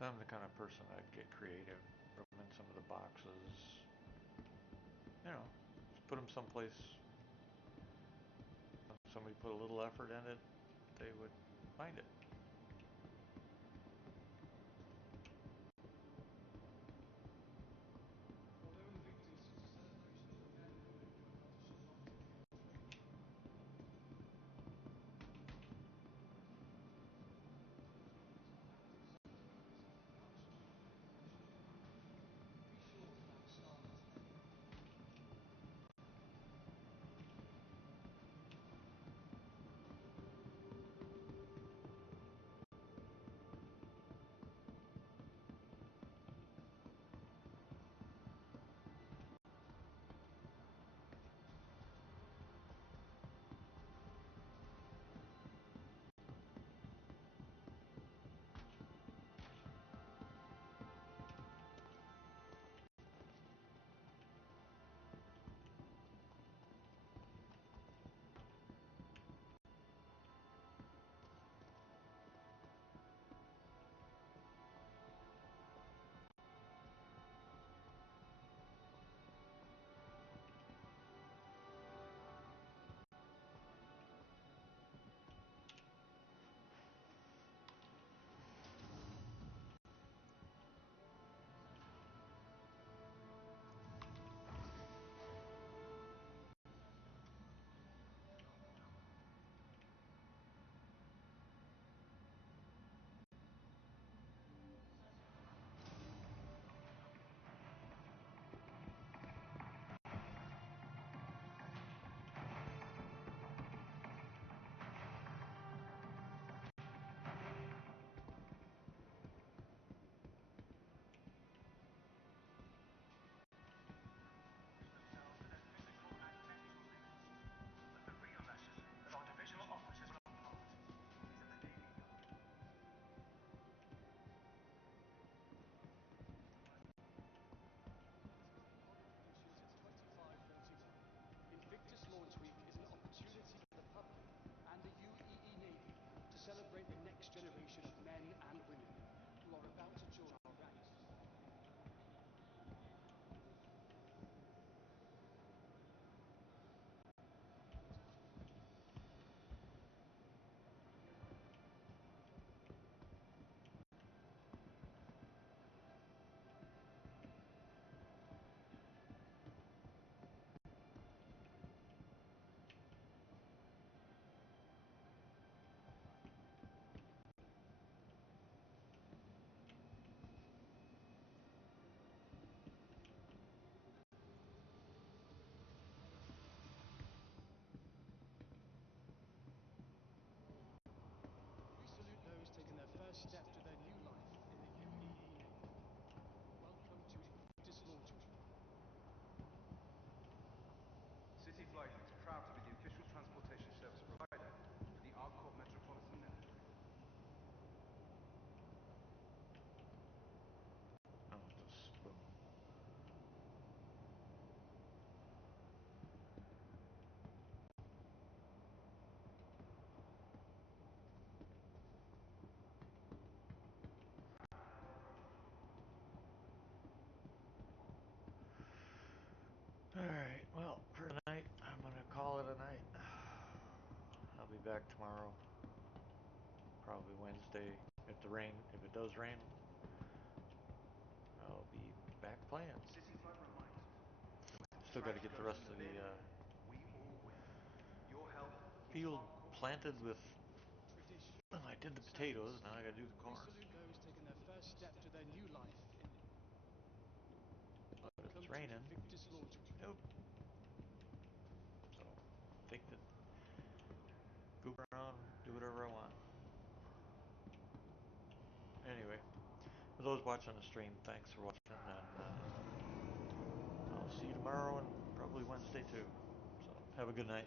So I'm the kind of person I'd get creative, put them in some of the boxes, you know, just put them someplace. If somebody put a little effort in it, they would find it. Although Invictus is a celebration of the men and women who have helped us unlock the be sure to have stars there. Invictus Launch Week is an opportunity for the public and the UEE Navy to celebrate the next generation of men and women who are about to join our ranks. We salute those taking their first step to their new life in the UEE Navy. Welcome to Invictus Launch Week. City Flight is proud to be the official transportation service provider for the Arcot Metropolitan Network. Oh, just boom. Alright, well, for tonight, I'm gonna call it a night. I'll be back tomorrow. Probably Wednesday. If it does rain, I'll be back playing. City Flight reminds Still got to get the rest of the we all win. Your help field planted with. Tradition. Well, I did the potatoes. Now I got to do the We corn. salute those taking their first step to their new life in But if Welcome it's raining, to Invictus Launch Week. nope. So take the goof around, do whatever I want. Anyway, for those watching the stream, thanks for watching, and I'll see you tomorrow and probably Wednesday too. So have a good night.